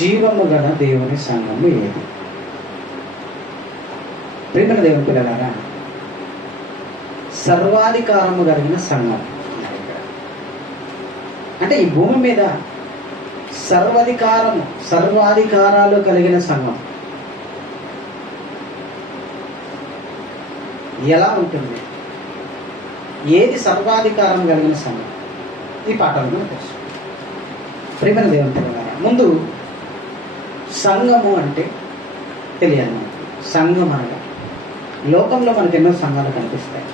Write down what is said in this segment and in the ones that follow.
జీవము గల దేవుని సంఘము ఏది? ప్రియమైన దేవుని పిల్లలారా, సర్వాధికారము కలిగిన సంఘం అంటే ఈ భూమి మీద సర్వాధికారాలు కలిగిన సంఘం ఎలా ఉంటుంది? ఏది సర్వాధికారం కలిగిన సంఘం? ఈ పాఠంలో తెలుసు. ప్రియమైన దేవుని పిల్లలారా, ముందు సంఘము అంటే తెలియాలి మనకి. సంఘం అనగా లోకంలో మనకు ఎన్నో సంఘాలు కనిపిస్తాయి.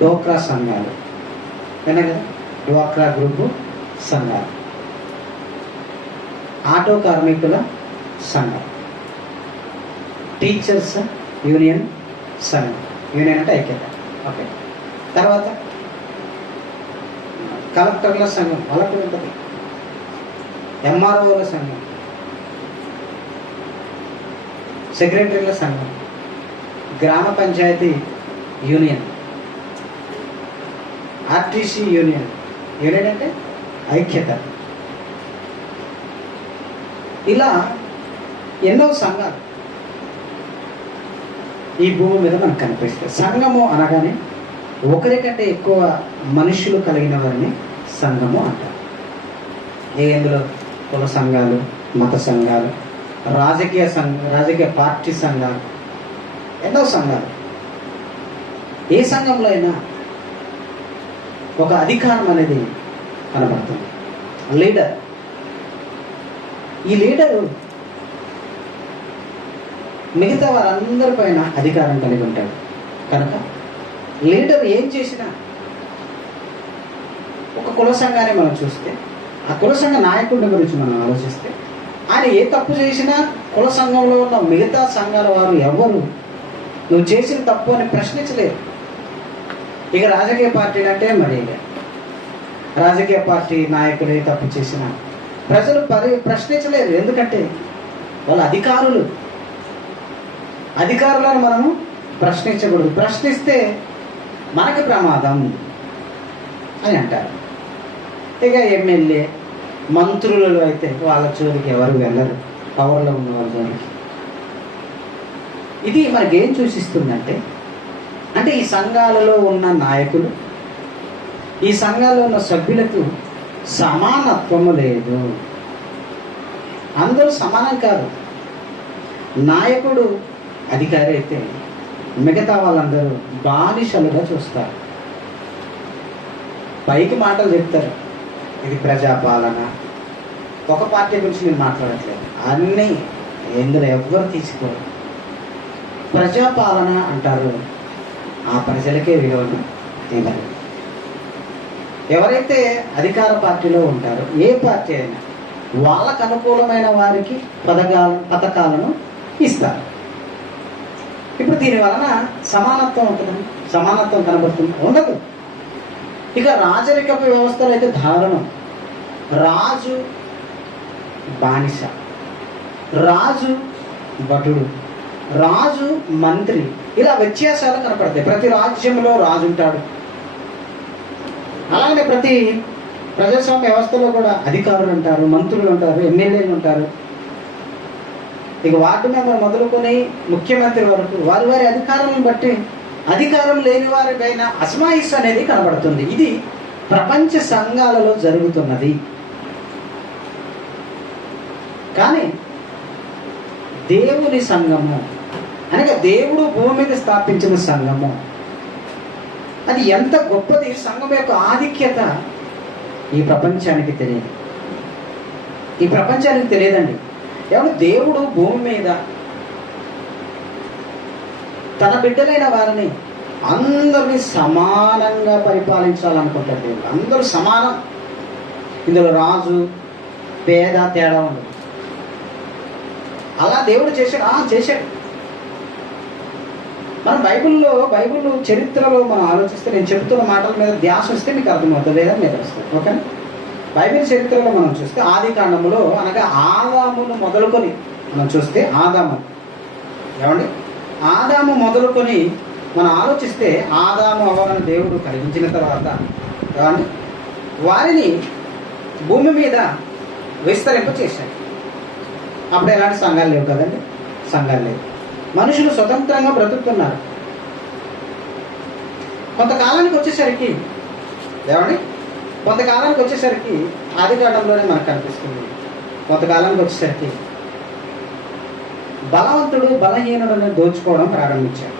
డోక్రా సంఘాలు విన్నా కదా, డ్వాక్రా గ్రూపు సంఘాలు, ఆటో కార్మికుల సంఘం, టీచర్స్ యూనియన్ సంఘం. యూనియన్ అంటే ఐక్యత. ఓకే, తర్వాత కలెక్టర్ల సంఘం, వాళ్ళకి ఉంటుంది. ఎంఆర్ఓల సంఘం, సెక్రటరీల సంఘం, గ్రామ పంచాయతీ యూనియన్, ఆర్టీసీ యూనియన్. యూనియన్ అంటే ఐక్యత. ఇలా ఎన్నో సంఘాలు ఈ భూమి మీద మనకు కనిపిస్తాయి. సంఘము అనగానే ఒకరికంటే ఎక్కువ మనుషులు కలిగిన వారిని సంఘము అంటారు. ఇందులో కుల సంఘాలు, మత సంఘాలు, రాజకీయ పార్టీ సంఘాలు, ఎన్నో సంఘాలు. ఏ సంఘంలో అయినా ఒక అధికారం అనేది కనబడుతుంది. లీడర్, ఈ లీడరు మిగతా వారందరిపైన అధికారం కలిగి ఉంటాడు. కనుక లీడర్ ఏం చేసినా, ఒక కుల సంఘాన్ని మనం చూస్తే, ఆ కుల సంఘ నాయకుడి గురించి మనం ఆలోచిస్తే, ఆయన ఏ తప్పు చేసినా కుల సంఘంలో ఉన్న మిగతా సంఘాల వారు ఎవరు నువ్వు చేసిన తప్పు అని ప్రశ్నించలేరు. ఇక రాజకీయ పార్టీలు అంటే మరి రాజకీయ పార్టీ నాయకులే తప్పు చేసినా ప్రజలు ప్రశ్నించలేరు. ఎందుకంటే వాళ్ళ అధికారులను మనము ప్రశ్నించకూడదు. ప్రశ్నిస్తే మనకి ప్రమాదం అని అంటారు. ఇక ఎమ్మెల్యే మంత్రులలో అయితే వాళ్ళ జోలికి ఎవరు వెళ్ళరు, పవర్లో ఉన్న వాళ్ళ జోలికి. ఇది మనకేం సూచిస్తుందంటే, అంటే ఈ సంఘాలలో ఉన్న నాయకులు, ఈ సంఘాల్లో ఉన్న సభ్యులకు సమానత్వము లేదు. అందరూ సమానం కాదు. నాయకుడు అధికారి అయితే మిగతా వాళ్ళందరూ బానిసలుగా చూస్తారు. పైకి మాటలు చెప్తారు, ఇది ప్రజాపాలన. ఒక పార్టీ గురించి నేను మాట్లాడట్లేదు, అన్నీ ఎందులో ఎవ్వరు తీసుకోరు. ప్రజాపాలన అంటారు, ఆ ప్రజలకే విలువను ఇవ్వాలి. ఎవరైతే అధికార పార్టీలో ఉంటారో, ఏ పార్టీ అయినా వాళ్ళకు అనుకూలమైన వారికి పథకాలను ఇస్తారు. ఇప్పుడు దీని వలన సమానత్వం ఉంటుందని, సమానత్వం కనబడుతుంది? ఉండదు. ఇక రాజరికపు వ్యవస్థలు అయితే దారుణం. రాజు బానిస, రాజు భటుడు, రాజు మంత్రి, ఇలా వ్యత్యాసాలు కనపడతాయి. ప్రతి రాజ్యంలో రాజు ఉంటాడు. అలాగే ప్రతి ప్రజాస్వామ్య వ్యవస్థలో కూడా అధికారులు ఉంటారు, మంత్రులు ఉంటారు, ఎమ్మెల్యేలు ఉంటారు. ఇక వార్డు మెంబర్ మొదలుకొని ముఖ్యమంత్రి వరకు వారి వారి అధికారాలను బట్టి అధికారం లేని వారిపైన అసమాయిస్ అనేది కనబడుతుంది. ఇది ప్రపంచ సంఘాలలో జరుగుతున్నది. కానీ దేవుని సంఘము అనగా దేవుడు భూమి మీద స్థాపించిన సంఘము, అది ఎంత గొప్పది. సంఘం యొక్క ఆధిక్యత ఈ ప్రపంచానికి తెలియదు. ఈ ప్రపంచానికి తెలియదండి. ఎవరు దేవుడు భూమి మీద తన బిడ్డలైన వారిని అందరినీ సమానంగా పరిపాలించాలనుకుంటారు. దేవుడు అందరూ సమానం. ఇందులో రాజు పేద తేడా ఉండదు. అలా దేవుడు చేశాడు. మనం బైబిల్ చరిత్రలో మనం ఆలోచిస్తే, నేను చెబుతున్న మాటల మీద ధ్యాస వస్తే మీకు అర్థమవుతుంది, లేదా మీద వస్తుంది. ఓకేనా? బైబిల్ చరిత్రలో మనం చూస్తే ఆది కాండములో అనగా ఆదామును మొదలుకొని మనం చూస్తే, ఆదాము మొదలుకొని మనం ఆలోచిస్తే, ఆదాము అవ్వలను దేవుడు కలిగించిన తర్వాత వారిని భూమి మీద విస్తరింప చేశాడు. అప్పుడు ఎలాంటి సంఘాలు లేవు కదండి, సంఘాలు లేవు. మనుషులు స్వతంత్రంగా బ్రతుకుతున్నారు. కొంతకాలానికి వచ్చేసరికి ఏమండి, కొంతకాలానికి వచ్చేసరికి ఆదికాండంలోనే మనకు కనిపిస్తుంది. కొంతకాలానికి వచ్చేసరికి బలవంతుడు బలహీనుడిని దోచుకోవడం ప్రారంభించాడు.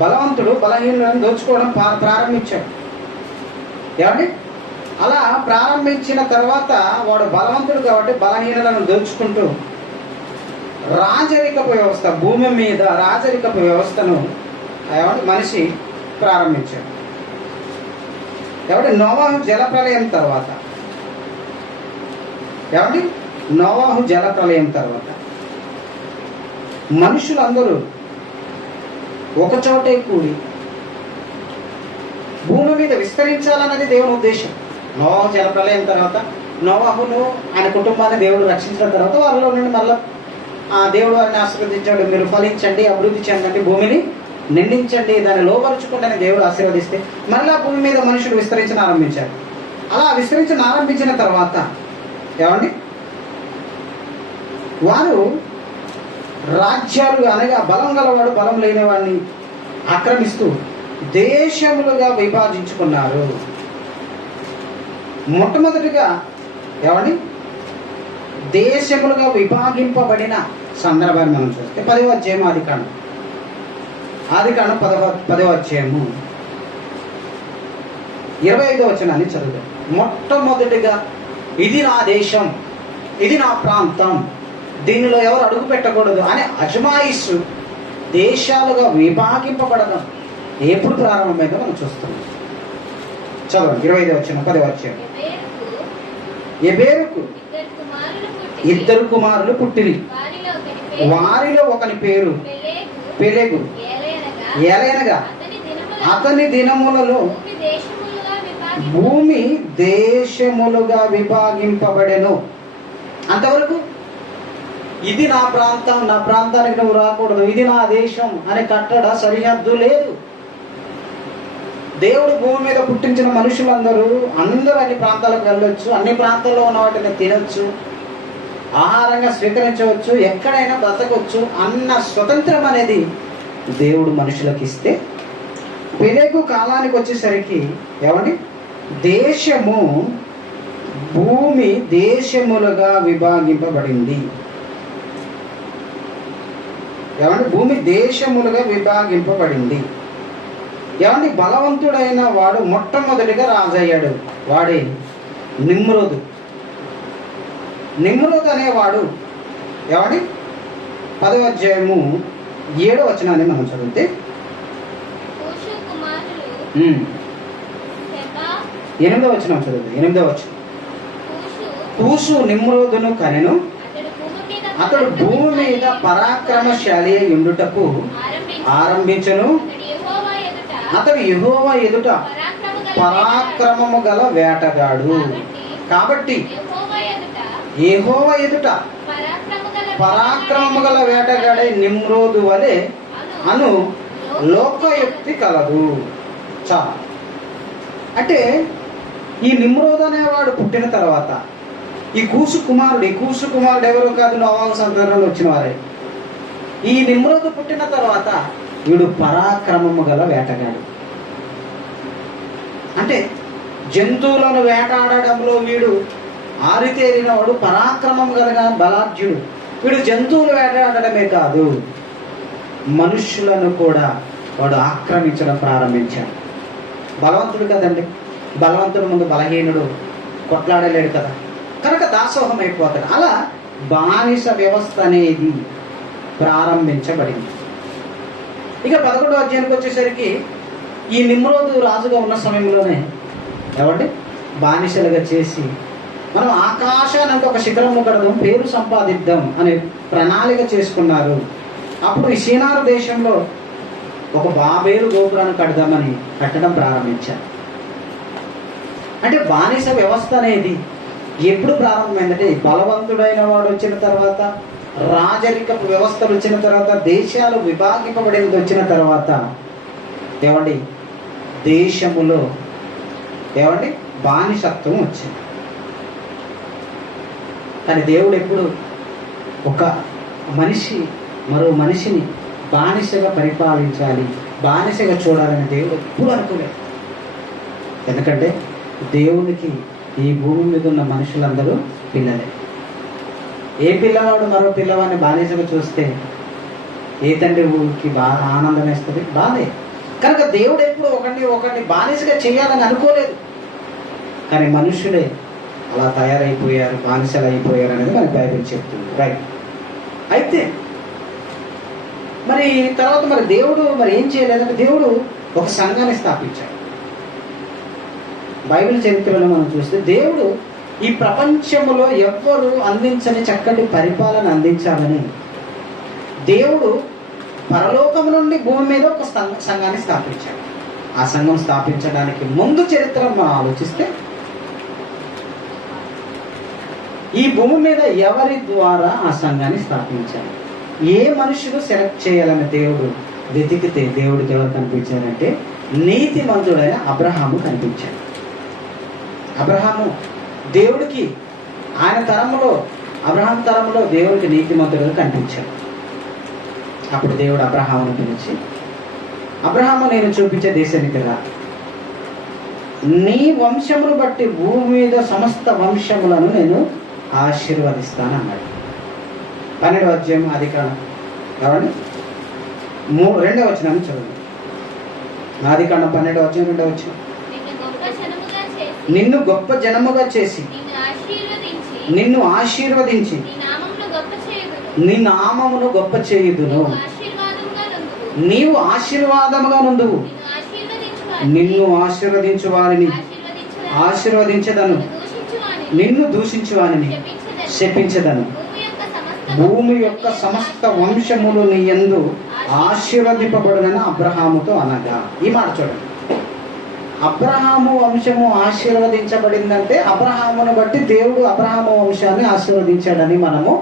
బలవంతుడు బలహీనులను దోచుకోవడం ప్రారంభించాడు. ఏమండి, అలా ప్రారంభించిన తర్వాత వాడు బలవంతుడు కాబట్టి బలహీనులను దోచుకుంటూ రాజరికపు వ్యవస్థ, భూమి మీద రాజరికపు వ్యవస్థను ఏమండి మనిషి ప్రారంభించాడు. ఏమంటే నోవాహు జలప్రలయం తర్వాత, ఏమండి నోవాహు జలప్రలయం తర్వాత మనుషులందరూ ఒకచోటే కూడి భూమి మీద విస్తరించాలన్నది దేవుని ఉద్దేశం. నోవాహు జలప్రలయం తర్వాత నోవాహును ఆయన కుటుంబాన్ని దేవుడు రక్షించిన తర్వాత వారిలో నుండి మళ్ళీ దేవుడు వారిని ఆశీర్వదించాడు. మీరు ఫలించండి, అభివృద్ధి చెందండి, భూమిని నిండించండి, దాన్ని లోపరుచుకుంటని దేవుడు ఆశీర్వదిస్తే మళ్ళా భూమి మీద మనుషులు విస్తరించడం ఆరంభించారు. అలా విస్తరించడం ఆరంభించిన తర్వాత ఏమండి వారు రాజ్యాలు అనగా బలం గలవాడు బలం లేని వాడిని ఆక్రమిస్తూ దేశములుగా విభజించుకున్నారు. మొట్టమొదటిగా ఏమండి దేశములుగా విభాగింపబడిన సందర్భాన్ని మనం చూస్తే 10వ అధ్యాయం ఆదికాండం 10వ అధ్యాయము 25వ వచనాన్ని చదువుతాం. మొట్టమొదటిగా ఇది నా దేశం, ఇది నా ప్రాంతం, దీనిలో ఎవరు అడుగు పెట్టకూడదు అనే అజమాయిషు దేశాలుగా విభాగింపబడడం ఎప్పుడు ప్రారంభమైందో మనం చూస్తున్నాం. చదవండి 25వ వచనం 10వ అధ్యాయం. ఎబేరుకు 2 కుమారులు పుట్టిరి. వారిలో ఒకని పేరు పెలెగు. ఏలయనగా అతని దినములలో భూమి దేశములుగా విభాగింపబడెను. అంతవరకు ఇది నా ప్రాంతం, నా ప్రాంతానికి నువ్వు రాకూడదు, ఇది నా దేశం అనే కట్టడ సరిహద్దు లేదు. దేవుడు భూమి మీద పుట్టించిన మనుషులందరూ అందరూ అన్ని ప్రాంతాలకు వెళ్ళొచ్చు, అన్ని ప్రాంతాల్లో ఉన్న వాటిని తినొచ్చు, ఆహారంగా స్వీకరించవచ్చు, ఎక్కడైనా బ్రతకొచ్చు అన్న స్వతంత్రం అనేది దేవుడు మనుషులకు ఇస్తే పెలెగు కాలానికి వచ్చేసరికి ఏమండి దేశము భూమి దేశములుగా విభాగింపబడింది. ఏమండి భూమి దేశములుగా విభాగింపబడింది. ఏమండి బలవంతుడైన వాడు మొట్టమొదటిగా రాజయ్యాడు. వాడే నిమ్రోదు. నిమ్రోదు అనేవాడు ఏమండి 10వ అధ్యాయము 7వ వచనాన్ని మనం చదివితే 8వ వచనం చదివితే 8వ వచనం. కూషు నిమ్రోదును కనెను, అతడు భూమి మీద పరాక్రమశాలి ఉండుటకు ఆరంభించను. అతడు యెహోవా ఎదుట పరాక్రమము గల వేటగాడు. కాబట్టి యెహోవా ఎదుట పరాక్రమము గల వేటగాడే నిమ్రోదు వలె అను లోకయుక్తి కలదు. చాలా అంటే ఈ నిమ్రోదు అనేవాడు పుట్టిన తర్వాత ఈ కూసు కుమారుడు ఎవరో కాదు, నోవాహు సంతానంలో వచ్చిన వారే. ఈ నిమ్రోదు పుట్టిన తర్వాత వీడు పరాక్రమము గల వేటగాడు. అంటే జంతువులను వేటాడడంలో వీడు ఆరితేరిన వాడు, పరాక్రమం గల బలాఢ్యుడు. వీడు జంతువులు వేటాడడమే కాదు, మనుష్యులను కూడా వాడు ఆక్రమించడం ప్రారంభించాడు. బలవంతుడు కదండి, బలవంతుడు ముందు బలహీనుడు కొట్లాడలేడు కదా, కనుక దాసోహం అయిపోతాడు. అలా బానిస వ్యవస్థ అనేది ప్రారంభించబడింది. ఇక 11వ అధ్యాయానికి వచ్చేసరికి ఈ నిమ్రోదు రాజుగా ఉన్న సమయంలోనే ఏమంటే బానిసలుగా చేసి మనం ఆకాశానికి ఒక శిఖరంలో కడదాం, పేరు సంపాదిద్దాం అనే ప్రణాళిక చేసుకున్నారు. అప్పుడు ఈ సీనారు దేశంలో ఒక బాబేలు గోపురాన్ని కట్టడం ప్రారంభించారు. అంటే బానిస వ్యవస్థ అనేది ఎప్పుడు ప్రారంభమైందంటే బలవంతుడైన వాడు వచ్చిన తర్వాత, రాజరిక వ్యవస్థలు వచ్చిన తర్వాత, దేశాలు విభాగింపబడినది వచ్చిన తర్వాత ఏమండి దేశములో ఏమండి బానిసత్వం వచ్చింది. కానీ దేవుడు ఎప్పుడు ఒక మనిషి మరో మనిషిని బానిసగా పరిపాలించాలి, బానిసగా చూడాలని దేవుడు ఎప్పుడు అనుకోలేదు. ఎందుకంటే దేవునికి ఈ భూమి మీద ఉన్న మనుషులందరూ పిల్లలే. ఏ పిల్లవాడు మరో పిల్లవాడిని బానిసగా చూస్తే ఏ తండ్రి ఊరికి బాగా ఆనందం వేస్తుంది? బాధే. కనుక దేవుడు ఎప్పుడు ఒకరిని బానిసగా చేయాలని అనుకోలేదు. కానీ మనుషులే అలా తయారైపోయారు, బానిసలు అయిపోయారు అనేది మనకి బైబిల్ చెప్తుంది. రైట్. అయితే మరి తర్వాత మరి దేవుడు మరి ఏం చేయలేదంటే దేవుడు ఒక సంఘాన్ని స్థాపించాడు. బైబిల్ చరిత్రలో మనం చూస్తే దేవుడు ఈ ప్రపంచంలో ఎవ్వరు అందించని చక్కటి పరిపాలన అందించాలని దేవుడు పరలోకం నుండి భూమి మీద ఒక సంఘాన్ని స్థాపించాడు. ఆ సంఘం స్థాపించడానికి ముందు చరిత్ర మనం ఆలోచిస్తే ఈ భూమి మీద ఎవరి ద్వారా ఆ సంఘాన్ని స్థాపించారు, ఏ మనుషులు సెలెక్ట్ చేయాలని దేవుడు వెతికితే దేవుడికి ఎవరు కనిపించారంటే నీతిమంతుడైన అబ్రహాము కనిపించాడు. అబ్రహాము దేవుడికి ఆయన తరంలో, అబ్రహాం తరంలో దేవుడికి నీతిమంతుడుగా కనిపించాడు. అప్పుడు దేవుడు అబ్రహామును పిలిచి, అబ్రహాము నేను చూపించే దేశానికి రా, నీ వంశమును బట్టి భూమి మీద సమస్త వంశములను నేను ఆశీర్వదిస్తాను అన్నాడు. 12వ అధ్యాయం ఆదికాండం కావండి 2వ వచనాన్ని చదువు. ఆదికాండం 12వ అధ్యాయం 2వ వచనం. నిన్ను గొప్ప జనముగా చేసి నిన్ను ఆశీర్వదించి నీ నామమును గొప్ప చేయుదును, నీవు ఆశీర్వాదముగా నుండువు, నిన్ను ఆశీర్వదించు వారిని ఆశీర్వదించదను, నిన్ను దూషించు వారిని శపించదను, భూమి యొక్క సమస్త వంశములు నీ యందు ఆశీర్వదింపబడునని అబ్రహాముతో అనగా. ఈ మాట చూడండి, అబ్రహాము వంశము ఆశీర్వదించబడిందంటే అబ్రహామును బట్టి దేవుడు అబ్రహాము వంశాన్ని ఆశీర్వదించాడని మనము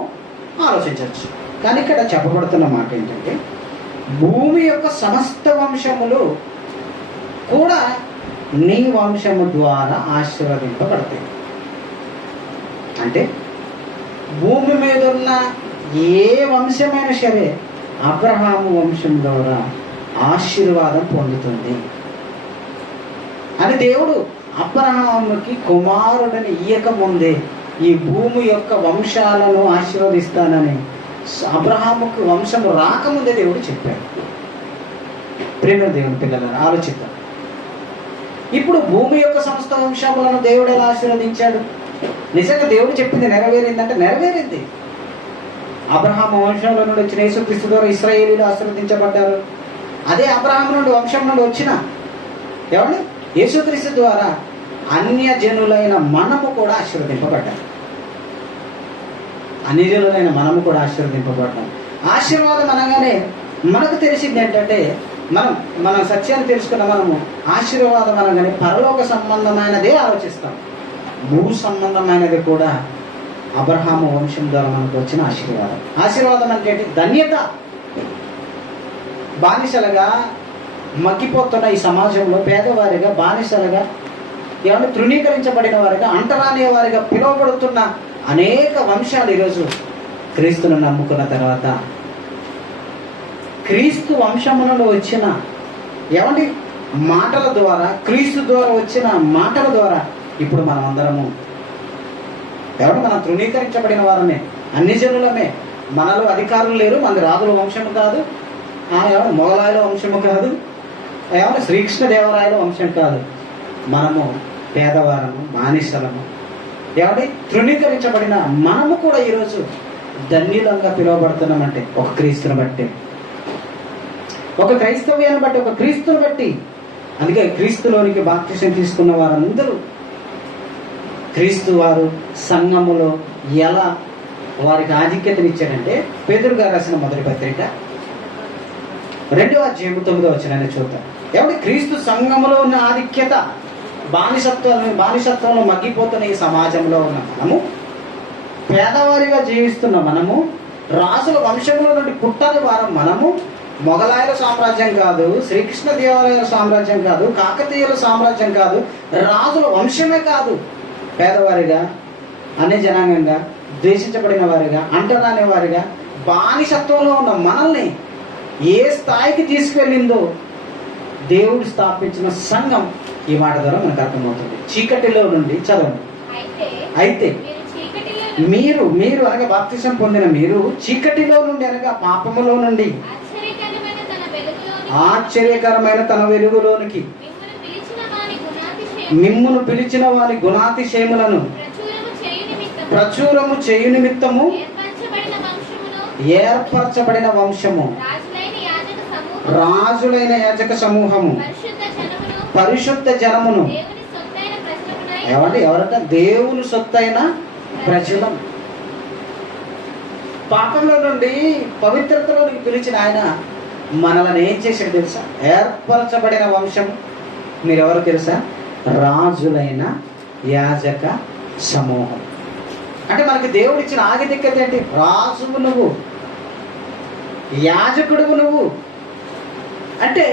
ఆలోచించవచ్చు. కానీ ఇక్కడ చెప్పబడుతున్న మాట ఏంటంటే భూమి యొక్క సమస్త వంశములు కూడా నీ వంశము ద్వారా ఆశీర్వదింపబడతాయి. అంటే భూమి మీద ఉన్న ఏ వంశమైనా సరే అబ్రహాము వంశం ద్వారా ఆశీర్వాదం పొందుతుంది అని దేవుడు అబ్రహాముకి కుమారుడిని ఇయ్యకముందే ఈ భూమి యొక్క వంశాలను ఆశీర్వదిస్తానని అబ్రహాముకు వంశము రాకముందే దేవుడు చెప్పాడు. ప్రేమ దేవుని పిల్లలను ఆలోచిద్దాం. ఇప్పుడు భూమి యొక్క సమస్త వంశములను దేవుడు ఎలా ఆశీర్వదించాడు? నిజంగా దేవుడు చెప్పింది నెరవేరిందంటే నెరవేరింది. అబ్రహాము వంశంలో నుండి వచ్చిన యేసుక్రీస్తు ద్వారా ఇశ్రాయేలీలు ఆశీర్వదించబడ్డారు. అదే అబ్రహాము నుండి వంశం నుండి వచ్చిన ఏమండి యేసుక్రీస్తు ద్వారా అన్యజనులైన మనము కూడా ఆశీర్వదింపబడ్డాం. అన్యజనులైన మనము కూడా ఆశీర్వదింపబడ్డాం. ఆశీర్వాదం అనగానే మనకు తెలిసింది ఏంటంటే మన సత్యాన్ని తెలుసుకున్న మనము ఆశీర్వాదం అనగానే పరలోక సంబంధమైనదే ఆలోచిస్తాం. భూ సంబంధమైనది కూడా అబ్రహాము వంశం ద్వారా మనకు వచ్చిన ఆశీర్వాదం. ఆశీర్వాదం అంటే ధన్యత. బానిసలుగా మగ్గిపోతున్న ఈ సమాజంలో పేదవారిగా, బానిసలుగా, ఏమైనా తృణీకరించబడిన వారిగా, అంటరాని వారిగా పిలువబడుతున్న అనేక వంశాలు ఈరోజు క్రీస్తును నమ్ముకున్న తర్వాత క్రీస్తు వంశములలో వచ్చిన ఏమండి మాటల ద్వారా, క్రీస్తు ద్వారా వచ్చిన మాటల ద్వారా ఇప్పుడు మనం అందరము మనం తృణీకరించబడిన వారమే, అన్ని జనులమే. మనలో అధికారులు లేరు, మనది రాజుల వంశము కాదు, మొగలాయుల వంశము కాదు, శ్రీకృష్ణదేవరాయల వంశం కాదు. మనము పేదవారము, బానిసలము, తృణీకరించబడిన మనము కూడా ఈరోజు ధన్యులంగా పిలువబడుతున్నామంటే ఒక క్రీస్తుని బట్టి, ఒక క్రైస్తవ్యాన్ని బట్టి, ఒక క్రీస్తుని బట్టి. అందుకే క్రీస్తులోనికి బాప్తిసం తీసుకున్న వారందరూ క్రీస్తు వారు సంఘములో ఎలా వారికి ఆధిక్యతనిచ్చాడంటే పేతురు గారు రాసిన మొదటి పత్రిక 2వ అధ్యాయం 9వ వచనాన్ని చూద్దాం. క్రీస్తు సంఘములో ఉన్న ఆధిక్యత, బానిసత్వంలో మగ్గిపోతున్న ఈ సమాజంలో ఉన్న మనము, పేదవారిగా జీవిస్తున్న మనము, రాజుల వంశంలో నుండి పుట్టని వారం మనము, మొగలాయుల సామ్రాజ్యం కాదు, శ్రీకృష్ణదేవరాయల సామ్రాజ్యం కాదు, కాకతీయుల సామ్రాజ్యం కాదు, రాజుల వంశమే కాదు, పేదవారిగా, అన్ని జనాంగంగా ద్వేషించబడిన వారిగా, అంటరాని వారిగా, బానిసత్వంలో ఉన్న మనల్ని ఏ స్థాయికి తీసుకెళ్ళిందో దేవుడు స్థాపించిన సంఘం ఈ మాట ద్వారా మనకు అర్థమవుతుంది. చీకటిలో నుండి చదవండి. అయితే మీరు అనగా బాప్తిసం పొందిన మీరు చీకటిలో నుండి అనగా పాపములో నుండి ఆశ్చర్యకరమైన తన వెలుగులోనికి మిమ్మును పిలిచిన వారి గుణాతిశయములను ప్రచురము చేయు నిమిత్తము ఏర్పరచబడిన వంశము, రాజులైన యాజక సమూహము, పరిశుద్ధ జనమును. ఎవరంట? దేవుని సొత్తైన ప్రజలం. పాపంలో నుండి పవిత్రతలోనికి పిలిచిన ఆయన మనల్ని ఏం చేశాడు తెలుసా? ఏర్పరచబడిన వంశం. మీరెవరు తెలుసా? రాజులైన యాజక సమూహం. అంటే మనకి దేవుడు ఇచ్చిన ఆధిక్యత ఏంటి? రాజువు నువ్వు, యాజకుడువు నువ్వు. అంటే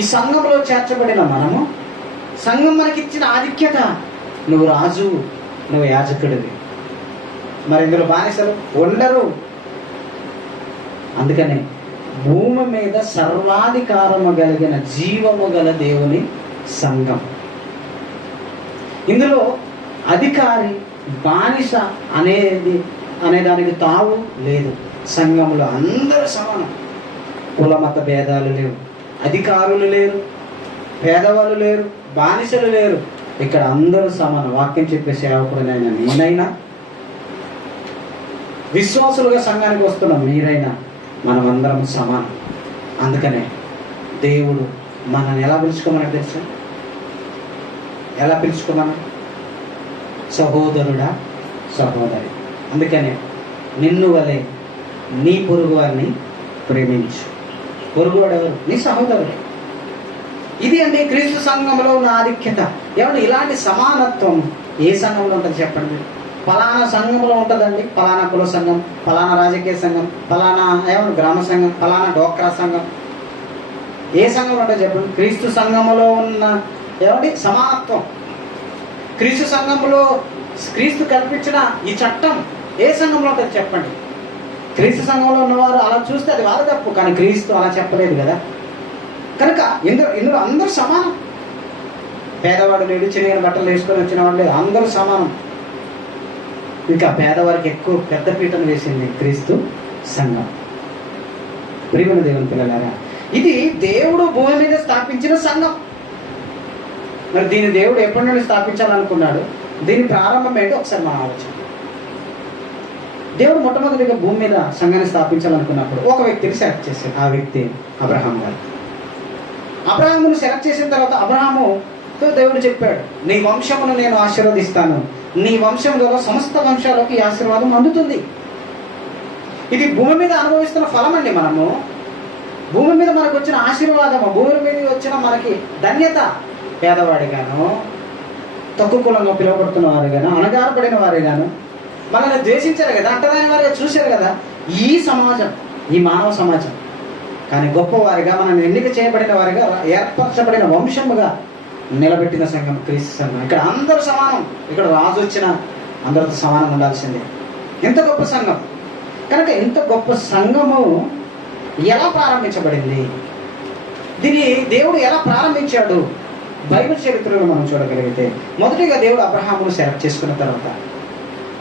ఈ సంఘంలో చేర్చబడిన మనము, సంఘం మనకిచ్చిన ఆధిక్యత, నువ్వు రాజు, నువ్వు యాజకుడివి. మరి ఇందులో బానిసలు ఉండరు. అందుకని భూమి మీద సర్వాధికారము కలిగిన జీవము గల దేవుని సంఘం. ఇందులో అధికారి బానిస అనేదానికి తావు లేదు. సంఘంలో అందరూ సమానం. కుల మత భేదాలు లేవు, అధికారులు లేరు, పేదవాళ్ళు లేరు, బానిసలు లేరు. ఇక్కడ అందరూ సమానం. వాక్యం చెప్పే సేవకుడినైనా నేనైనా, విశ్వాసులుగా సంఘానికి వస్తున్న మీరైనా, మనం అందరం సమానం. అందుకనే దేవుడు మనల్ని ఎలా పిలుచుకోమని తెలుసా? ఎలా పిలుచుకోమని? సహోదరుడా, సహోదరి. అందుకనే నిన్ను వలె నీ పొరుగు వారిని ప్రేమించు. పొరుగువాడు ఎవరు? నీ సహోదరుడే. ఇది అంటే క్రీస్తు సంఘంలో ఉన్న ఆధిక్యత. ఏమంటే ఇలాంటి సమానత్వం ఏ సంఘంలో ఉంటుంది చెప్పండి? ఫలానా సంఘంలో ఉంటుందండి. ఫలానా కుల సంఘం, ఫలానా రాజకీయ సంఘం, ఫలానా గ్రామ సంఘం, ఫలానా డోక్రా సంఘం. ఏ సంఘంలో ఉంటుంది చెప్పండి? క్రీస్తు సంఘంలో ఉన్న సమానత్వం. క్రీస్తు సంఘంలో క్రీస్తు కల్పించిన ఈ చట్టం ఏ సంఘంలో ఉంటుంది చెప్పండి? క్రీస్తు సంఘంలో ఉన్నవారు అలా చూస్తే అది వారు తప్పు, కానీ క్రీస్తు అలా చెప్పలేదు కదా. కనుక ఇందులో అందరూ సమానం. పేదవాడు లేడు, చిన్న బట్టలు వేసుకొని వచ్చిన వాడు లేదు, అందరూ సమానం. ఇంకా పేదవారికి ఎక్కువ పెద్ద పీటను వేసింది క్రీస్తు సంఘం. ప్రియమైన దేవుని పిల్లలారా, ఇది దేవుడు భూమి మీద స్థాపించిన సంఘం. మరి దీన్ని దేవుడు ఎప్పటి నుండి స్థాపించాలనుకున్నాడు? దీని ప్రారంభం ఏంటో ఒకసారి మనం ఆలోచన. దేవుడు మొట్టమొదటిగా భూమి మీద సంఘాన్ని స్థాపించాలనుకున్నప్పుడు ఒక వ్యక్తిని సెలెక్ట్ చేశాడు. ఆ వ్యక్తి అబ్రహాం గారు. అబ్రహామును సెలెక్ట్ చేసిన తర్వాత అబ్రహాముతో దేవుడు చెప్పాడు, నీ వంశమును నేను ఆశీర్వదిస్తాను, నీ వంశం ద్వారా సమస్త వంశాలకు ఈ ఆశీర్వాదం అందుతుంది. ఇది భూమి మీద అనుభవిస్తున్న ఫలం అండి. మనము భూమి మీద మనకు వచ్చిన ఆశీర్వాదము, భూమి మీద వచ్చిన మనకి ధన్యత. పేదవాడిగాను, తక్కువ కులంగా పిలువబడుతున్న వారిగాను, అణగారపడిన వారిగాను, మనల్ని ద్వేషించారు కదా, అంటరాని వారిగా చూశారు కదా ఈ సమాజం, ఈ మానవ సమాజం. కానీ గొప్పవారిగా, మనల్ని ఎన్నిక చేయబడిన వారిగా, ఏర్పరచబడిన వంశముగా నిలబెట్టిన సంఘం క్రీస్తు సంఘం. ఇక్కడ అందరూ సమానం. ఇక్కడ రాజు వచ్చిన అందరితో సమానం ఉండాల్సిందే. ఎంత గొప్ప సంఘం! కనుక ఇంత గొప్ప సంఘము ఎలా ప్రారంభించబడింది? దీన్ని దేవుడు ఎలా ప్రారంభించాడు? బైబిల్ చరిత్రలో మనం చూడగలిగితే, మొదటిగా దేవుడు అబ్రహామును సెలెక్ట్ చేసుకున్న తర్వాత,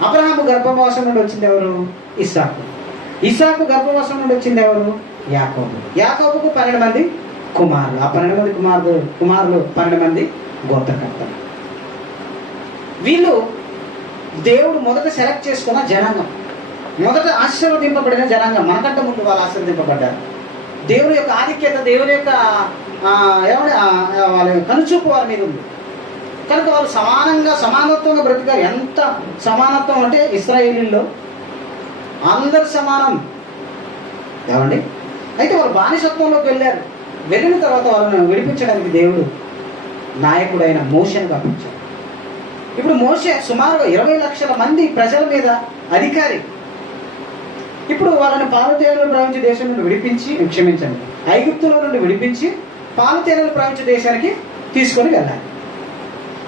అబ్రహాము గర్భవాసం నుండి వచ్చింది ఎవరు? ఇస్సాకు. ఇస్సాకు గర్భవాసం నుండి వచ్చింది ఎవరు? యాకోబు. యాకోబుకు 12 మంది కుమారులు. ఆ 12 మంది కుమారులు 12 మంది గోత్రకర్తలు. వీళ్ళు దేవుడు మొదట సెలెక్ట్ చేసుకున్న జనాంగం, మొదట ఆశీర్వదింపబడిన జనాంగం. మనకంటే ముందు వాళ్ళు ఆశీర్వదింపబడ్డారు. దేవుని యొక్క ఆధిక్యత, దేవుని యొక్క వాళ్ళ కనుచూపు వారి మీద ఉంది. కనుక వాళ్ళు సమానత్వంగా బ్రతికారు. ఎంత సమానత్వం అంటే ఇశ్రాయేలీల్లో అందరు సమానం. ఏమండి? అయితే వాళ్ళు బానిసత్వంలోకి వెళ్ళారు. వెళ్ళిన తర్వాత వాళ్ళని విడిపించడానికి దేవుడు నాయకుడైన మోషేను పంపించాడు. ఇప్పుడు మోషే సుమారుగా 20 లక్షల మంది ప్రజల మీద అధికారి. ఇప్పుడు వాళ్ళని పాలుతేనెలు ప్రవహించే దేశం నుండి విడిపించి, క్షమించండి, ఐగుప్తులో నుండి విడిపించి పాలుతేనెలు ప్రవహించే దేశానికి తీసుకొని వెళ్ళాలి.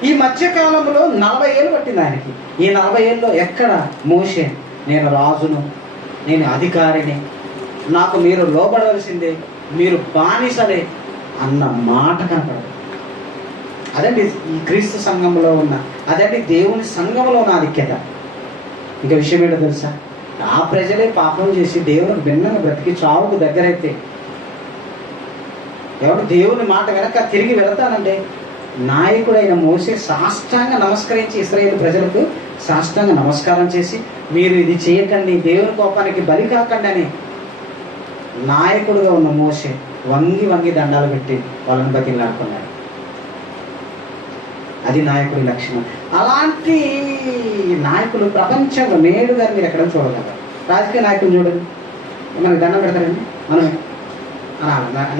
ఈ మధ్య కాలంలో 40 ఏళ్ళు పట్టింది ఆయనకి. ఈ 40 ఏళ్ళలో ఎక్కడ మోషే నేను రాజును, నేను అధికారిని, నాకు మీరు లోబడవలసిందే, మీరు బానిసలే అన్న మాట కనపడదు. అదండి ఈ క్రీస్తు సంఘంలో ఉన్న, అదండి దేవుని సంఘంలో ఉన్న ఆధిక్యత. ఇంకా విషయం ఏంటో తెలుసా? ఆ ప్రజలే పాపం చేసి దేవునికి భిన్నంగా బ్రతికి చావుకు దగ్గరైతే ఎవరు దేవుని మాట వెనక తిరిగి వెళతానంటే నాయకుడైన మోసే సాష్టాంగ నమస్కరించి ఇశ్రాయేలు ప్రజలకు సాష్టాంగ నమస్కారం చేసి మీరు ఇది చేయకండి, దేవుని కోపానికి బలి కాకండి అని నాయకుడుగా ఉన్న మోసే వంగి వంగి దండాలు పెట్టి వాళ్ళని బతిలాడుకున్నాడు. అది నాయకుడి లక్షణం. అలాంటి నాయకులు ప్రపంచంలో నేడుగా మీరు ఎక్కడ చూడగలరు? రాజకీయ నాయకులు చూడండి, మనకి దండం పెడతారండి, మనమే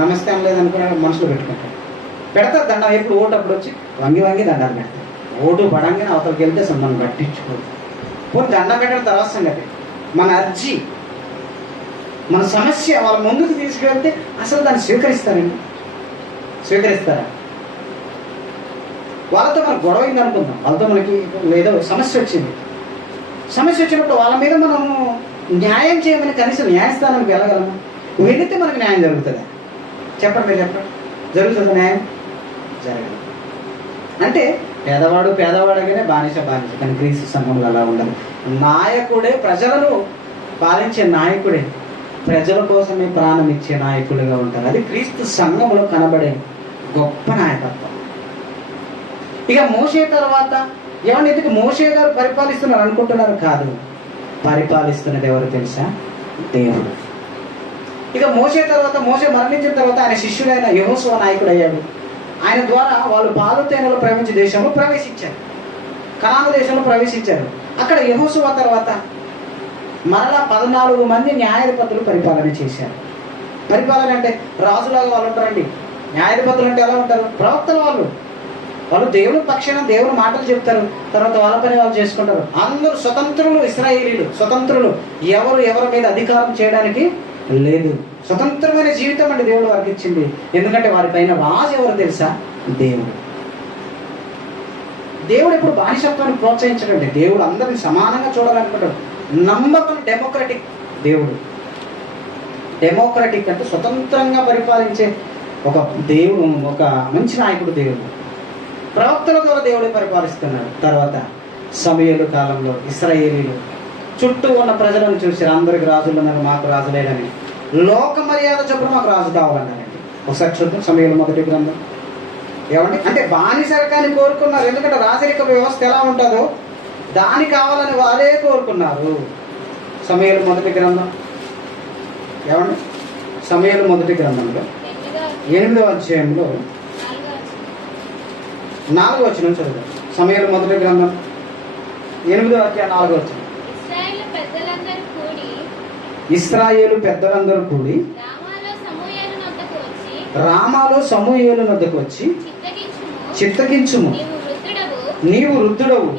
నమస్తే అనలేదు అనుకున్నాడు, మనసులో పెట్టుకుంటారు, పెడతారు దండం. ఎప్పుడు ఓటు అప్పుడు వచ్చి వంగి వంగి దండాలు పెడతారు. ఓటు పడంగానే అవతలకి వెళ్తే అసలు మనం పట్టించుకోదు. పోనీ దండం పెట్టడం తర్వాత సంగతి, మన అర్జీ, మన సమస్య వాళ్ళ ముందుకు తీసుకెళ్తే అసలు దాన్ని స్వీకరిస్తారండి? స్వీకరిస్తారా? వాళ్ళతో మనకు గొడవ అయింది అనుకుందాం, వాళ్ళతో మనకి ఏదో సమస్య వచ్చింది. సమస్య వచ్చినప్పుడు వాళ్ళ మీద మనం న్యాయం చేయమని కనీసం న్యాయస్థానానికి వెళ్ళగలము? వెళితే మనకు న్యాయం జరుగుతుందా? చెప్పండి, మీరు చెప్పండి. జరుగుతుందా న్యాయం? జరగదు. అంటే పేదవాడుగానే బానిస. కానీ క్రీస్తు సంఘంలో అలా ఉండదు. నాయకుడే, ప్రజలను పాలించే నాయకుడే ప్రజల కోసమే ప్రాణం ఇచ్చే నాయకుడిగా ఉంటారు. అది క్రీస్తు సంఘంలో కనబడే గొప్ప నాయకత్వం. ఇక మోషే తర్వాత ఏమన్నా ఎందుకు మోషే గారు పరిపాలిస్తున్నారు అనుకుంటున్నారు? కాదు, పరిపాలిస్తున్నది ఎవరు తెలుసా? దేవుడు. ఇక మోషే తర్వాత, మోషే మరణించిన తర్వాత ఆయన శిష్యుడైన యెహోషువ నాయకుడు అయ్యాడు. ఆయన ద్వారా వాళ్ళు పాలు తేనెలు ప్రవహించే దేశంలో ప్రవేశించారు, కనాను దేశంలో ప్రవేశించారు. అక్కడ యెహోషువ తర్వాత మరలా 14 మంది న్యాయాధిపతులు పరిపాలన చేశారు. పరిపాలన అంటే రాజులాగా వాళ్ళు ఉంటారండి. న్యాయాధిపతులు అంటే ఎలా ఉంటారు? ప్రవక్తలు. వాళ్ళు దేవుని పక్షాన దేవుని మాటలు చెప్తారు, తర్వాత వాళ్ళ పని వాళ్ళు చేసుకుంటారు. అందరూ స్వతంత్రులు, ఇశ్రాయేలీలు స్వతంత్రులు. ఎవరి మీద అధికారం చేయడానికి లేదు. స్వతంత్రమైన జీవితం అంటే దేవుడు వారికి ఇచ్చింది. ఎందుకంటే వారి పైన రాజు ఎవరు తెలుసా? దేవుడు. దేవుడు ఎప్పుడు బానిసత్వాన్ని ప్రోత్సహించడండి. దేవుడు అందరిని సమానంగా చూడాలనుకుంటాడు. నమ్మకం డెమోక్రటిక్ దేవుడు. డెమోక్రటిక్ అంటే స్వతంత్రంగా పరిపాలించే ఒక దేవుడు, ఒక మంచి నాయకుడు దేవుడు. ప్రవక్తల ద్వారా దేవుడు పరిపాలిస్తున్నాడు. తర్వాత సమూయేలు కాలంలో ఇశ్రాయేలీలు చుట్టూ ఉన్న ప్రజలను చూసి అందరికి రాజులు ఉన్నారు, మాకు రాజు లేదని లోక మర్యాద చొప్పున మాకు రాజు కావాలన్నారండి. ఒకసారి చూద్దాం సమూయేలు 1వ గ్రంథం. ఏమండి అంటే బానిసరకాన్ని కోరుకున్నారు. ఎందుకంటే రాజరిక వ్యవస్థ ఎలా ఉంటుందో దాని కావాలని వారే కోరుకున్నారు. సమూయేలు 1వ గ్రంథం. ఏమండి సమూయేలు 1వ గ్రంథంలో 8వ అధ్యాయంలో 4వ వచనం చదువుతాం. సమూయేలు 1వ గ్రంథం 8వ అధ్యాయం 4వ వచనం. ఇశ్రాయేలు పెద్దలందరూ కూడి రామాలో సమూయేలు వద్దకు వచ్చి చిత్తగించుము, నీవు వృద్ధుడవు,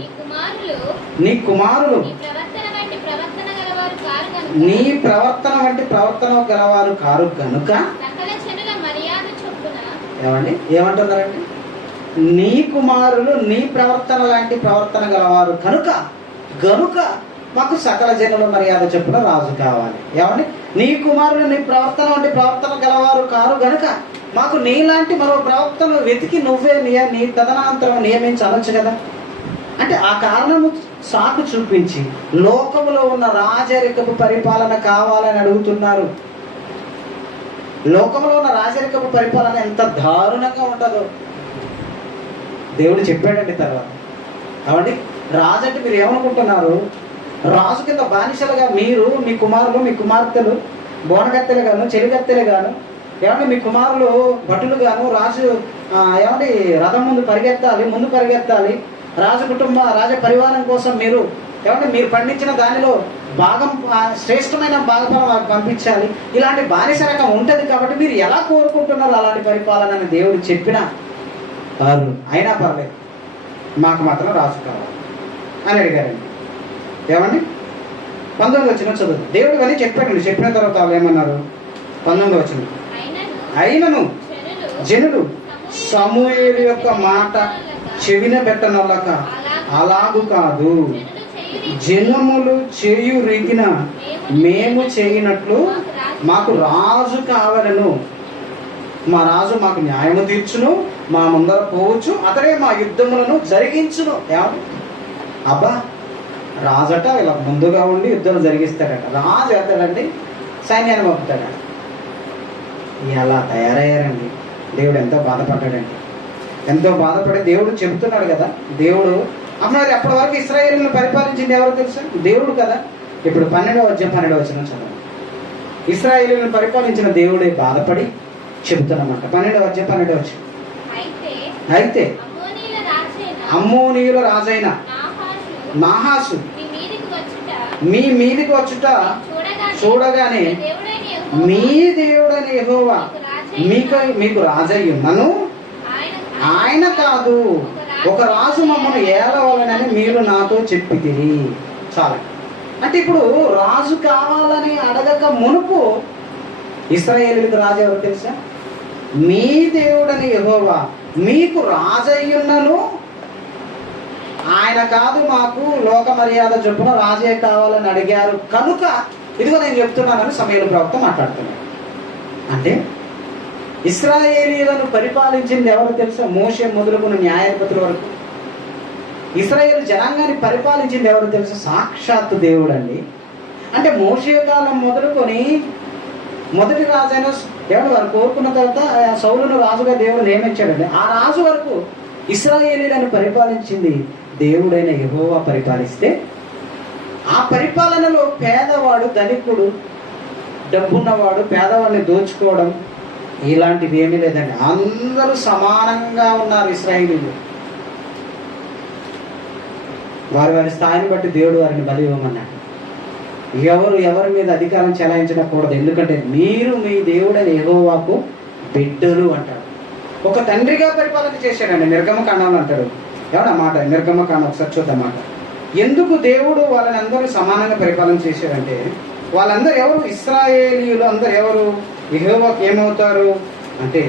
నీ కుమారులు నీ ప్రవర్తన వంటి ప్రవర్తన గలవారు కారు గనుక. ఏమండి ఏమంటున్నారండి? నీ కుమారులు నీ ప్రవర్తన లాంటి ప్రవర్తన గలవారు గనుక మాకు సకల జనుల మర్యాద చొప్పున రాజు కావాలి. ఏమండి నీ కుమారులు నీ ప్రవర్తన వంటి ప్రవర్తన గలవారు కారు గనుక మాకు నీలాంటి మరో ప్రవక్తను వెతికి నువ్వే నీ తదనంతరం నియమించవచ్చు కదా. అంటే ఆ కారణము సాకు చూపించి లోకములో ఉన్న రాజరికపు పరిపాలన కావాలని అడుగుతున్నారు. లోకంలో ఉన్న రాజరికపు పరిపాలన ఎంత దారుణంగా ఉంటుందో దేవుడు చెప్పాడండి. తర్వాత కాబట్టి రాజు అంటే మీరు ఏమనుకుంటున్నారు? రాజు కింద బానిసలుగా మీరు, మీ కుమారులు, మీ కుమార్తెలు బోనగత్తెలు గాను, చెలిగత్తెలు గాను, ఏమంటే మీ కుమారులు భటులు గాను, రాజు ఏమంటే రథం ముందు పరిగెత్తాలి. రాజు కుటుంబ రాజ పరివారం కోసం మీరు ఏమంటే మీరు పండించిన దానిలో భాగం, శ్రేష్టమైన భాగఫలం పంపించాలి. ఇలాంటి బానిస రకం ఉంటుంది. కాబట్టి మీరు ఎలా కోరుకుంటున్నారు అలాంటి పరిపాలన అని దేవుడు చెప్పినా అయినా పర్లేదు, మాకు మాత్రం రాజు కావాలి అని అడిగారండి. ఏమండి 19వ వచనం చదువు. దేవుడు ఇవన్నీ చెప్పాడు. చెప్పిన తర్వాత వాళ్ళు ఏమన్నారు? 19వ వచనం. అయినను జనులు సమూయేలు యొక్క మాట చెవిన పెట్టనొల్లక అలాగు కాదు, జనములు చేయు రీతిన మేము చేయనట్లు మాకు రాజు కావలను. మా రాజు మాకు న్యాయము తీర్చును, మా ముందర పోవచ్చు, అతడే మా యుద్ధములను జరిగించును. ఏమని? అబ్బా, రాజట ఇలా ముందుగా ఉండి యుద్ధాలు జరిగిస్తాడట. రాజు వెళ్తాడండి, సైన్యాన్ని పంపుతాడట. ఇలా తయారయ్యారండి. దేవుడు ఎంతో బాధపడ్డాడండి. ఎంతో బాధపడి దేవుడు చెబుతున్నాడు కదా. దేవుడు అప్పుడు ఎప్పటి వరకు ఇశ్రాయేలును పరిపాలించింది ఎవరో తెలుసా? దేవుడు కదా. ఇప్పుడు 12వ చదవండి. ఇశ్రాయేలును పరిపాలించిన దేవుడే బాధపడి చెబుతున్నమాట. 12వ అయితే అమ్మోనీయుల రాజైన నాహాసు మీ మీదికి వచ్చుట చూడగానే మీ దేవుడైన యెహోవా మీకు రాజయ్యున్నను, ఆయన కాదు, ఒక రాజు మమ్మల్ని ఏలవాలని మీరు నాతో చెప్పితిరి. చాలు. అంటే ఇప్పుడు రాజు కావాలని అడగక మునుపు ఇశ్రాయేలులకు రాజు ఎవరు తెలుసా? మీ దేవుడని యెహోవా మీకు రాజయ్యున్నను, ఆయన కాదు, మాకు లోక మర్యాద చొప్పున రాజే కావాలని అడిగారు కనుక ఇదిగో నేను చెప్తున్నానని సమూయేలు ప్రవక్త మాట్లాడుతున్నాడు. అంటే ఇశ్రాయేలీయులను పరిపాలించింది ఎవరు తెలుసా? మోషే మొదలుకున్న న్యాయాధిపతుల వరకు ఇశ్రాయేలు జనాంగాన్ని పరిపాలించింది ఎవరు తెలుసా? సాక్షాత్తు దేవుడు అండి. అంటే మోషే కాలం మొదలుకొని మొదటి రాజైన దేవుడు వారు కోరుకున్న తర్వాత సౌలును రాజుగా దేవుడు నియమించాడండి. ఆ రాజు వరకు ఇశ్రాయేలీయులను పరిపాలించింది దేవుడైన యెహోవా పరిపాలిస్తే, ఆ పరిపాలనలో పేదవాడు ధనికుడు, డబ్బున్నవాడు పేదవాడిని దోచుకోవడం ఇలాంటివి ఏమీ లేదండి. అందరూ సమానంగా ఉన్నారు ఇశ్రాయేలీయులు. వారి వారి స్థాయిని బట్టి దేవుడు వారిని బలి ఇవ్వమన్నాడు. ఎవరి మీద అధికారం చెలాయించకూడదు. ఎందుకంటే మీరు మీ దేవుడైన యెహోవాకు బిడ్డలు అంటాడు. ఒక తండ్రిగా పరిపాలన చేశాడండి. నిర్గమకాండంలో అంటాడు. ఎవడా మాట? నిర్గమకాండం ఒకసారి చూద్దామాట. ఎందుకు దేవుడు వాళ్ళని అందరూ సమానంగా పరిపాలన చేశాడంటే, వాళ్ళందరూ ఎవరు? ఇశ్రాయేలీయులు అందరూ ఎవరు? యెహోవాకు ఏమవుతారు అంటే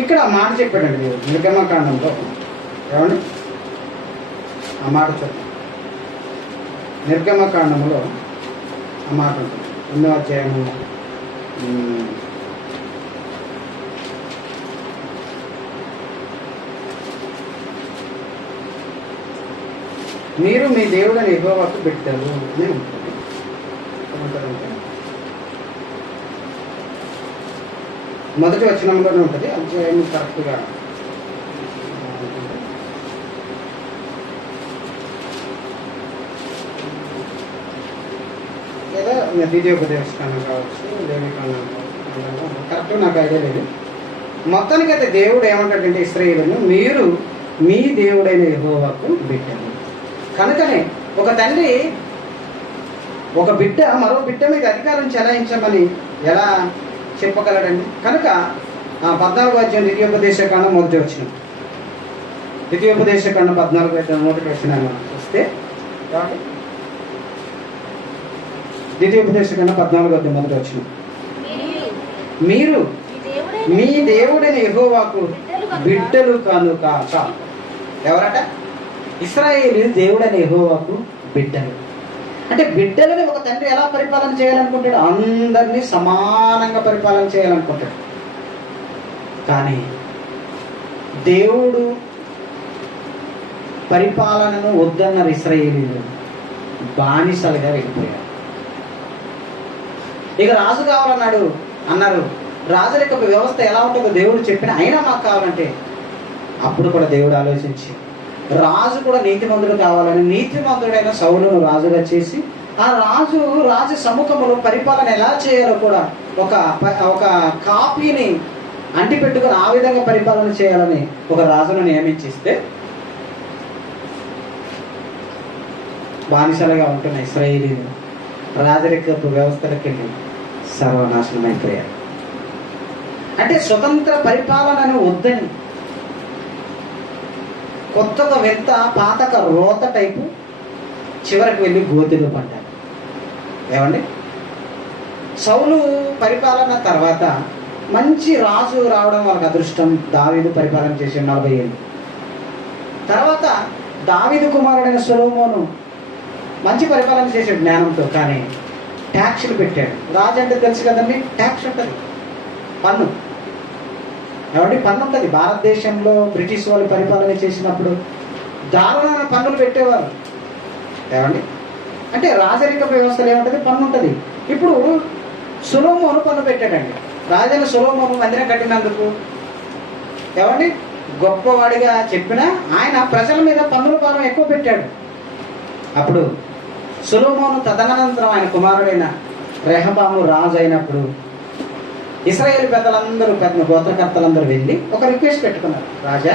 ఇక్కడ ఆ మాట చెప్పాడండి దేవుడు నిర్గమకాండంలో. ఏమండి ఆ మాట చూద్దాం. నిర్గమకాండంలో ఆ మాట ఉంటుంది. 8వ అధ్యాయము మీరు మీ దేవుడని యెహోవాకు బిడ్డలు అని ఉంటుంది. మొదటి వచనంలోనే ఉంటుంది. అధ్యాయం కరెక్ట్గా లేదా ద్వితీయోపదేశకాండం కావచ్చు, లేవికాండం కావచ్చు, కరెక్ట్గా నాకు ఐడియా లేదు. మొత్తానికైతే దేవుడు ఏమంటాడంటే ఇశ్రాయేలును మీరు మీ దేవుడైన యెహోవాకు బిడ్డలు. కనుకనే ఒక తండ్రి ఒక బిడ్డ మరో బిడ్డ మీద అధికారం చెలాయించమని ఎలా చెప్పగలడండి? కనుక 14వ అధ్యాయం ద్వితీయోపదేశకాండం మొదటి వచనం. ద్వితీయోపదేశకాండం 14వ అధ్యాయం మొదటి వచనాన్ని చూస్తే, ద్వితీయోపదేశకాండం 14వ అధ్యాయం మొదటి వచనం, మీరు మీ దేవుడైన యెహోవాకు బిడ్డలు కనుక. చాలు. ఎవరట? ఇశ్రాయేలు దేవుడైన యెహోవాకు బిడ్డలు. అంటే బిడ్డలని ఒక తండ్రి ఎలా పరిపాలన చేయాలనుకుంటాడు? అందరినీ సమానంగా పరిపాలన చేయాలనుకుంటాడు. కానీ దేవుడు పరిపాలనను వద్దన్నారు ఇశ్రాయేలీయులు. బానిసలుగా వెళ్ళిపోయారు. ఇక రాజు కావాలన్నాడు అన్నారు. రాజుల యొక్క వ్యవస్థ ఎలా ఉంటుందో దేవుడు చెప్పిన అయినా మాకు కావాలంటే అప్పుడు కూడా దేవుడు ఆలోచించి రాజు కూడా నీతిమంతుడు కావాలని నీతిమంతుడైన సౌలును రాజుగా చేసి ఆ రాజు సముఖంలో పరిపాలన ఎలా చేయాలో కూడా ఒక కాపీని అంటి పెట్టుకుని ఆ విధంగా పరిపాలన చేయాలని ఒక రాజును నియమించిస్తే బానిసలుగా ఉంటున్న ఇశ్రాయేలీయులు రాజరికపు వ్యవస్థలకు వెళ్ళి సర్వనాశనం అయిపోయారు. అంటే స్వతంత్ర పరిపాలనను వద్దని కొత్తగా వెంత పాతక రోత టైపు చివరికి వెళ్ళి గోతిలో పడ్డారు. ఏమండి? సౌలు పరిపాలన తర్వాత మంచి రాజు రావడం వాళ్ళకి అదృష్టం. దావీదు పరిపాలన చేసే 40 ఏళ్ళు. తర్వాత దావీదు కుమారుడైన సొలొమోను మంచి పరిపాలన చేశాడు జ్ఞానంతో, కానీ ట్యాక్స్లు పెట్టాడు. రాజు అంటే తెలుసు కదండి, ట్యాక్స్ ఉంటుంది, పన్ను. కాబట్టి పన్ను ఉంటుంది. భారతదేశంలో బ్రిటిష్ వాళ్ళు పరిపాలన చేసినప్పుడు దారుణమైన పన్నులు పెట్టేవారు. ఏమండి అంటే రాజరిక వ్యవస్థలో ఏముంటుంది, పన్ను ఉంటుంది. ఇప్పుడు సొలొమోను పన్ను పెట్టాడండి. రాజైన సొలొమోను మందిరం కట్టినందుకు ఏమండి గొప్పవాడిగా చెప్పిన ఆయన ప్రజల మీద పన్నుల భారం ఎక్కువ పెట్టాడు. అప్పుడు సొలొమోను తదనంతరం ఆయన కుమారుడైన రెహబాము రాజు అయినప్పుడు ఇశ్రాయేలు పెద్దలందరూ, పెద్ద గోత్రకర్తలందరూ వెళ్ళి ఒక రిక్వెస్ట్ పెట్టుకున్నారు. రాజా,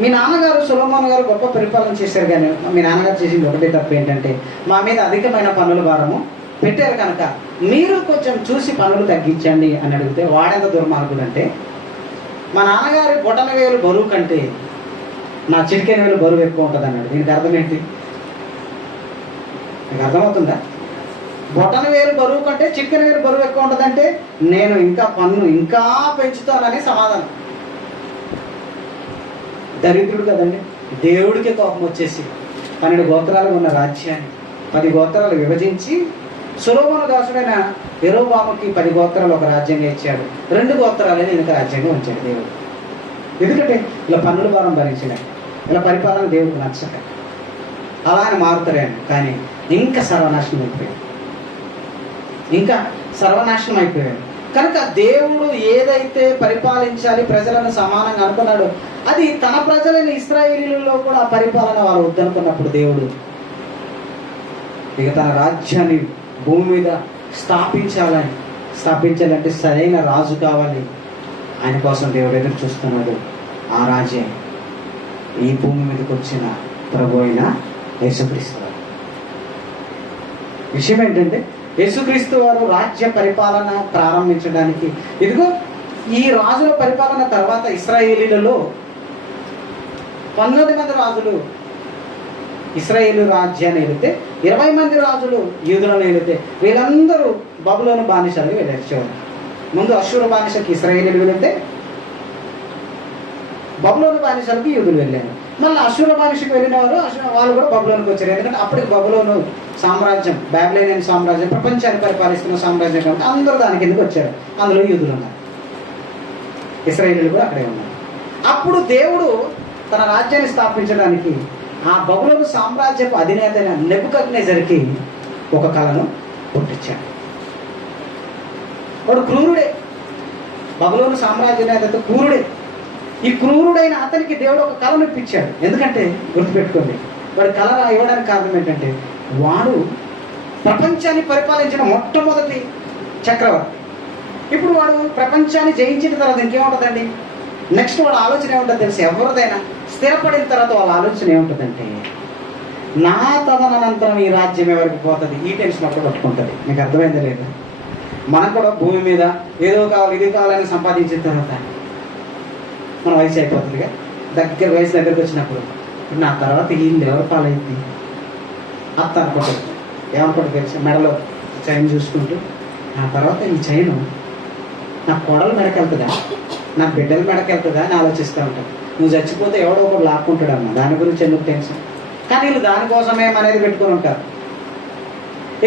మీ నాన్నగారు సొలొమోను గారు గొప్ప పరిపాలన చేశారు, కానీ మీ నాన్నగారు చేసింది ఒకటే తప్పు ఏంటంటే మా మీద అధికమైన పన్నుల భారము పెట్టారు, కనుక మీరు కొంచెం చూసి పన్నులు తగ్గించండి అని అడిగితే వాడెంత దుర్మార్గుడు అంటే, మా నాన్నగారి బొటన వేలు బరువు కంటే నా చిటికెన వేలు బరువు ఎక్కువ ఉంటుంది అన్నాడు. దీనికి అర్థం ఏంటి? మీకు అర్థమవుతుందా? బొటన వేలు బరువు కంటే చిటికెన వేలు బరువు ఎక్కువ ఉంటుందంటే నేను ఇంకా పన్ను ఇంకా పెంచుతానని సమాధానం. దరిద్రుడు కదండి. దేవుడికి కోపం వచ్చేసి 12 గోత్రాలు ఉన్న రాజ్యాన్ని 10 గోత్రాలు విభజించి సొలొమోను దాసుడైన యెరోబాముకి 10 గోత్రాలు ఒక రాజ్యంగా ఇచ్చాడు. 2 గోత్రాలని ఇంకా రాజ్యంగా ఉంచాడు దేవుడు. ఎందుకంటే ఇలా పన్నుల భారం భరించినాడు, ఇలా పరిపాలన దేవుడికి నచ్చక అలా ఆయన మారుతారండి. కానీ ఇంకా సర్వనాశనం అయిపోయాడు. కనుక దేవుడు ఏదైతే పరిపాలించాలి, ప్రజలను సమానంగా అనుకున్నాడో అది తన ప్రజలైన ఇశ్రాయేలీయులలో కూడా ఆ పరిపాలన వాళ్ళు వద్దనుకున్నప్పుడు దేవుడు ఇక తన రాజ్యాన్ని భూమి మీద స్థాపించాలంటే సరైన రాజు కావాలి. ఆయన కోసం దేవుడు ఎదురు చూస్తున్నాడు. ఆ రాజ్యం ఈ భూమి మీదకి వచ్చిన ప్రభు అయిన యేసుక్రీస్తు వారు. విషయం ఏంటంటే యేసుక్రీస్తు వారు రాజ్య పరిపాలన ప్రారంభించడానికి, ఇదిగో ఈ రాజుల పరిపాలన తర్వాత ఇశ్రాయేలీలలో 19 మంది రాజులు ఇశ్రాయేలు రాజ్యాన్ని వెళితే 20 మంది రాజులు యూదులను వెళితే వీళ్ళందరూ బబులోను బానిసలు వెళ్ళారు. ముందు అష్షూరు బానిసకి ఇశ్రాయేలీలు వెళితే బబులోను బానిసలకి యూదులు వెళ్ళారు. మళ్ళీ అష్షూరు బానిసకి వెళ్ళిన వాళ్ళు కూడా బబులోనికి వచ్చారు. ఎందుకంటే అప్పటికి బబులోను సామ్రాజ్యం, బాబిలోనియన్ సామ్రాజ్యం ప్రపంచాన్ని పరిపాలిస్తున్న సామ్రాజ్యం కాబట్టి అందరూ దానికి ఎందుకు వచ్చారు. అందులో యూదులు ఉన్నారు, ఇశ్రాయేలీలు కూడా అక్కడే ఉన్నారు. అప్పుడు దేవుడు తన రాజ్యాన్ని స్థాపించడానికి ఆ బబులోను సామ్రాజ్యపు అధినేత అయిన నెబుకద్నెజరుకి ఒక కళను పుట్టించాడు. వాడు క్రూరుడే, బబులోను సామ్రాజ్యనేత క్రూరుడే. ఈ క్రూరుడైన అతనికి దేవుడు ఒక కళను ఇప్పించాడు. ఎందుకంటే గుర్తుపెట్టుకోండి, వాడు కళ ఇవ్వడానికి కారణం ఏంటంటే వాడు ప్రపంచాన్ని పరిపాలించిన మొట్టమొదటి చక్రవర్తి. ఇప్పుడు వాడు ప్రపంచాన్ని జయించిన తర్వాత ఇంకేముంటుందండి, నెక్స్ట్ వాడు ఆలోచన ఏముంటుంది తెలుసు? ఎవరిదైనా స్థిరపడిన తర్వాత వాళ్ళ ఆలోచన ఏముంటుందంటే నా తదనంతరం ఈ రాజ్యం ఎవరికి పోతుంది, ఈ టెన్షన్ అప్పుడు పట్టుకుంటుంది. మీకు అర్థమైందా లేదా? మనకు కూడా భూమి మీద ఏదో కావాలి ఇది కావాలని సంపాదించిన తర్వాత మన వయసు అయిపోతుందిగా, వయసు దగ్గరికి వచ్చినప్పుడు నా తర్వాత వీళ్ళు ఎవరు పాలైంది అత్త అనుకుంటుంది. ఏమనుకుంటుంది తెలుసు? మెడలో చైన్ చూసుకుంటూ నా తర్వాత ఈ చైను నా కోడలు మెడకెళ్తుందా, నా బిడ్డల మెడకెళ్తుందా అని ఆలోచిస్తూ ఉంటాను. నువ్వు చచ్చిపోతే ఎవడో ఒకడు లాక్కుంటాడమ్మా, దాని గురించి ఎందుకు టెన్షన్. కానీ వీళ్ళు దానికోసమే అనేది పెట్టుకొని ఉంటారు.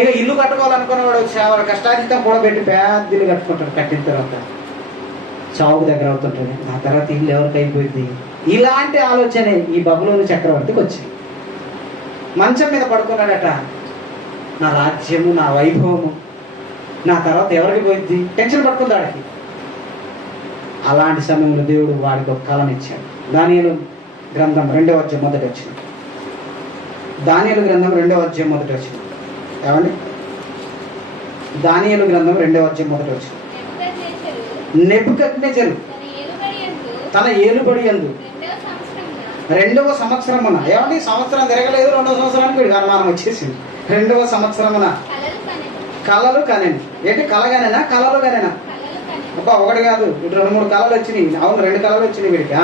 ఇక ఇల్లు కట్టుకోవాలనుకున్నవాడు చాలా కష్టాజితం కూడా పెట్టి పెద్ద ఇల్లు కట్టుకుంటాడు. కట్టిన తర్వాత చావుకు దగ్గర అవుతుంటుంది. ఆ తర్వాత ఇల్లు ఎవరికి అయిపోయింది. ఇలాంటి ఆలోచనే ఈ బబులోను చక్రవర్తికి వచ్చింది. మంచం మీద పడుకున్నాడట, నా రాజ్యము నా వైభవము నా తర్వాత ఎవరికి పోయింది, టెన్షన్ పడుతుంది వాడికి. అలాంటి సమయంలో దేవుడు వాడికి ఒక కళను ఇచ్చాడు. దానియేలు గ్రంథం 2వ అధ్యాయం మొదటి వచ్చింది. దానియేలు గ్రంథం 2వ అధ్యాయం మొదటి వచ్చింది. ఏమండి? దానియేలు గ్రంథం 2వ అధ్యాయం మొదటి వచ్చింది. నెబుకద్నెజరు తన ఏలుబడి యందు 2వ సంవత్సరమున, ఏమండి సంవత్సరం తిరగలేదు, 2వ సంవత్సరానికి వీడికి అనుమానం వచ్చేసింది. 2వ సంవత్సరమున కళలు కనెను. ఏంటి కలగానేనా కళలు కనేనా? అబ్బా ఒకటి కాదు, ఇటు 2-3 కళలు వచ్చినాయి. అవును, 2 కళలు వచ్చినాయి వీడికి.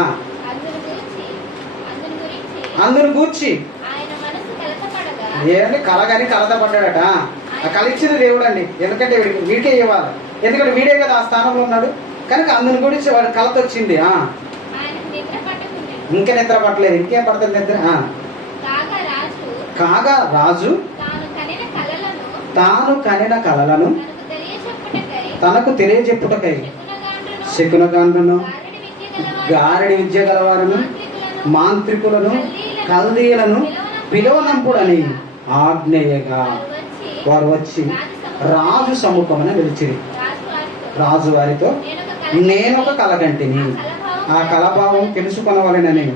అందును గూర్చి ఏంటంటే కలగాని కలత పడ్డాడట. ఆ కళ ఇచ్చింది దేవుడు అండి. ఎందుకంటే వీడికే ఇవ్వాలి, ఎందుకంటే వీడే కదా ఆ స్థానంలో ఉన్నాడు. కనుక అందుని గురించి వాడి కలత వచ్చింది. ఇంకా నిద్ర పట్టలేదు. ఇంకేం పడుతుంది నిద్ర? కాగా రాజు తాను కనిన కలలను తనకు తెలియజెప్పుటకై శకునగాండ్రును, గారడి విద్య గలవారును, మాంత్రికులను, కల్దీయులను పిలువనంపుడని ఆజ్ఞేయగా వారు వచ్చి రాజు సముఖమున నిలిచిరి. రాజు వారితో, నేనొక కలగంటిని, ఆ కలభావం తెలుసుకొనవలెనని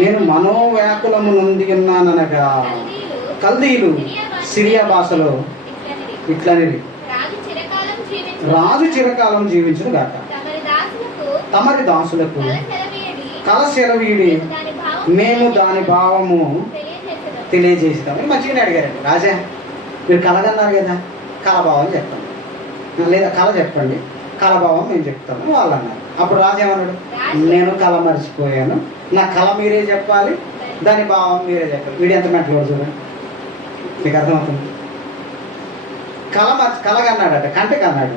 నేను మనోవ్యాకులము నొంది ఉన్నాననగా కల్దీయులు సిరియా భాషలో ఇట్లనిది, రాజు చిరకాలం జీవించును గాక, తమరి దాసులకు కల సెలవీడి మేము దాని భావము తెలియజేస్తామని మంచిగానే అడిగారండి. రాజా, మీరు కలగన్నారు కదా, కలభావం చెప్పండి, లేదా కళ చెప్పండి, కలభావం మేము చెప్తాము వాళ్ళు అన్నారు. అప్పుడు రాజు ఏమన్నాడు? నేను కళ మర్చిపోయాను, నా కళ మీరే చెప్పాలి, దాని భావం మీరే చెప్పాలి. వీడు ఎంత మెంటలో చూడండి, మీకు అర్థమవుతుంది. కలగన్నాడట, కంటకి అన్నాడు.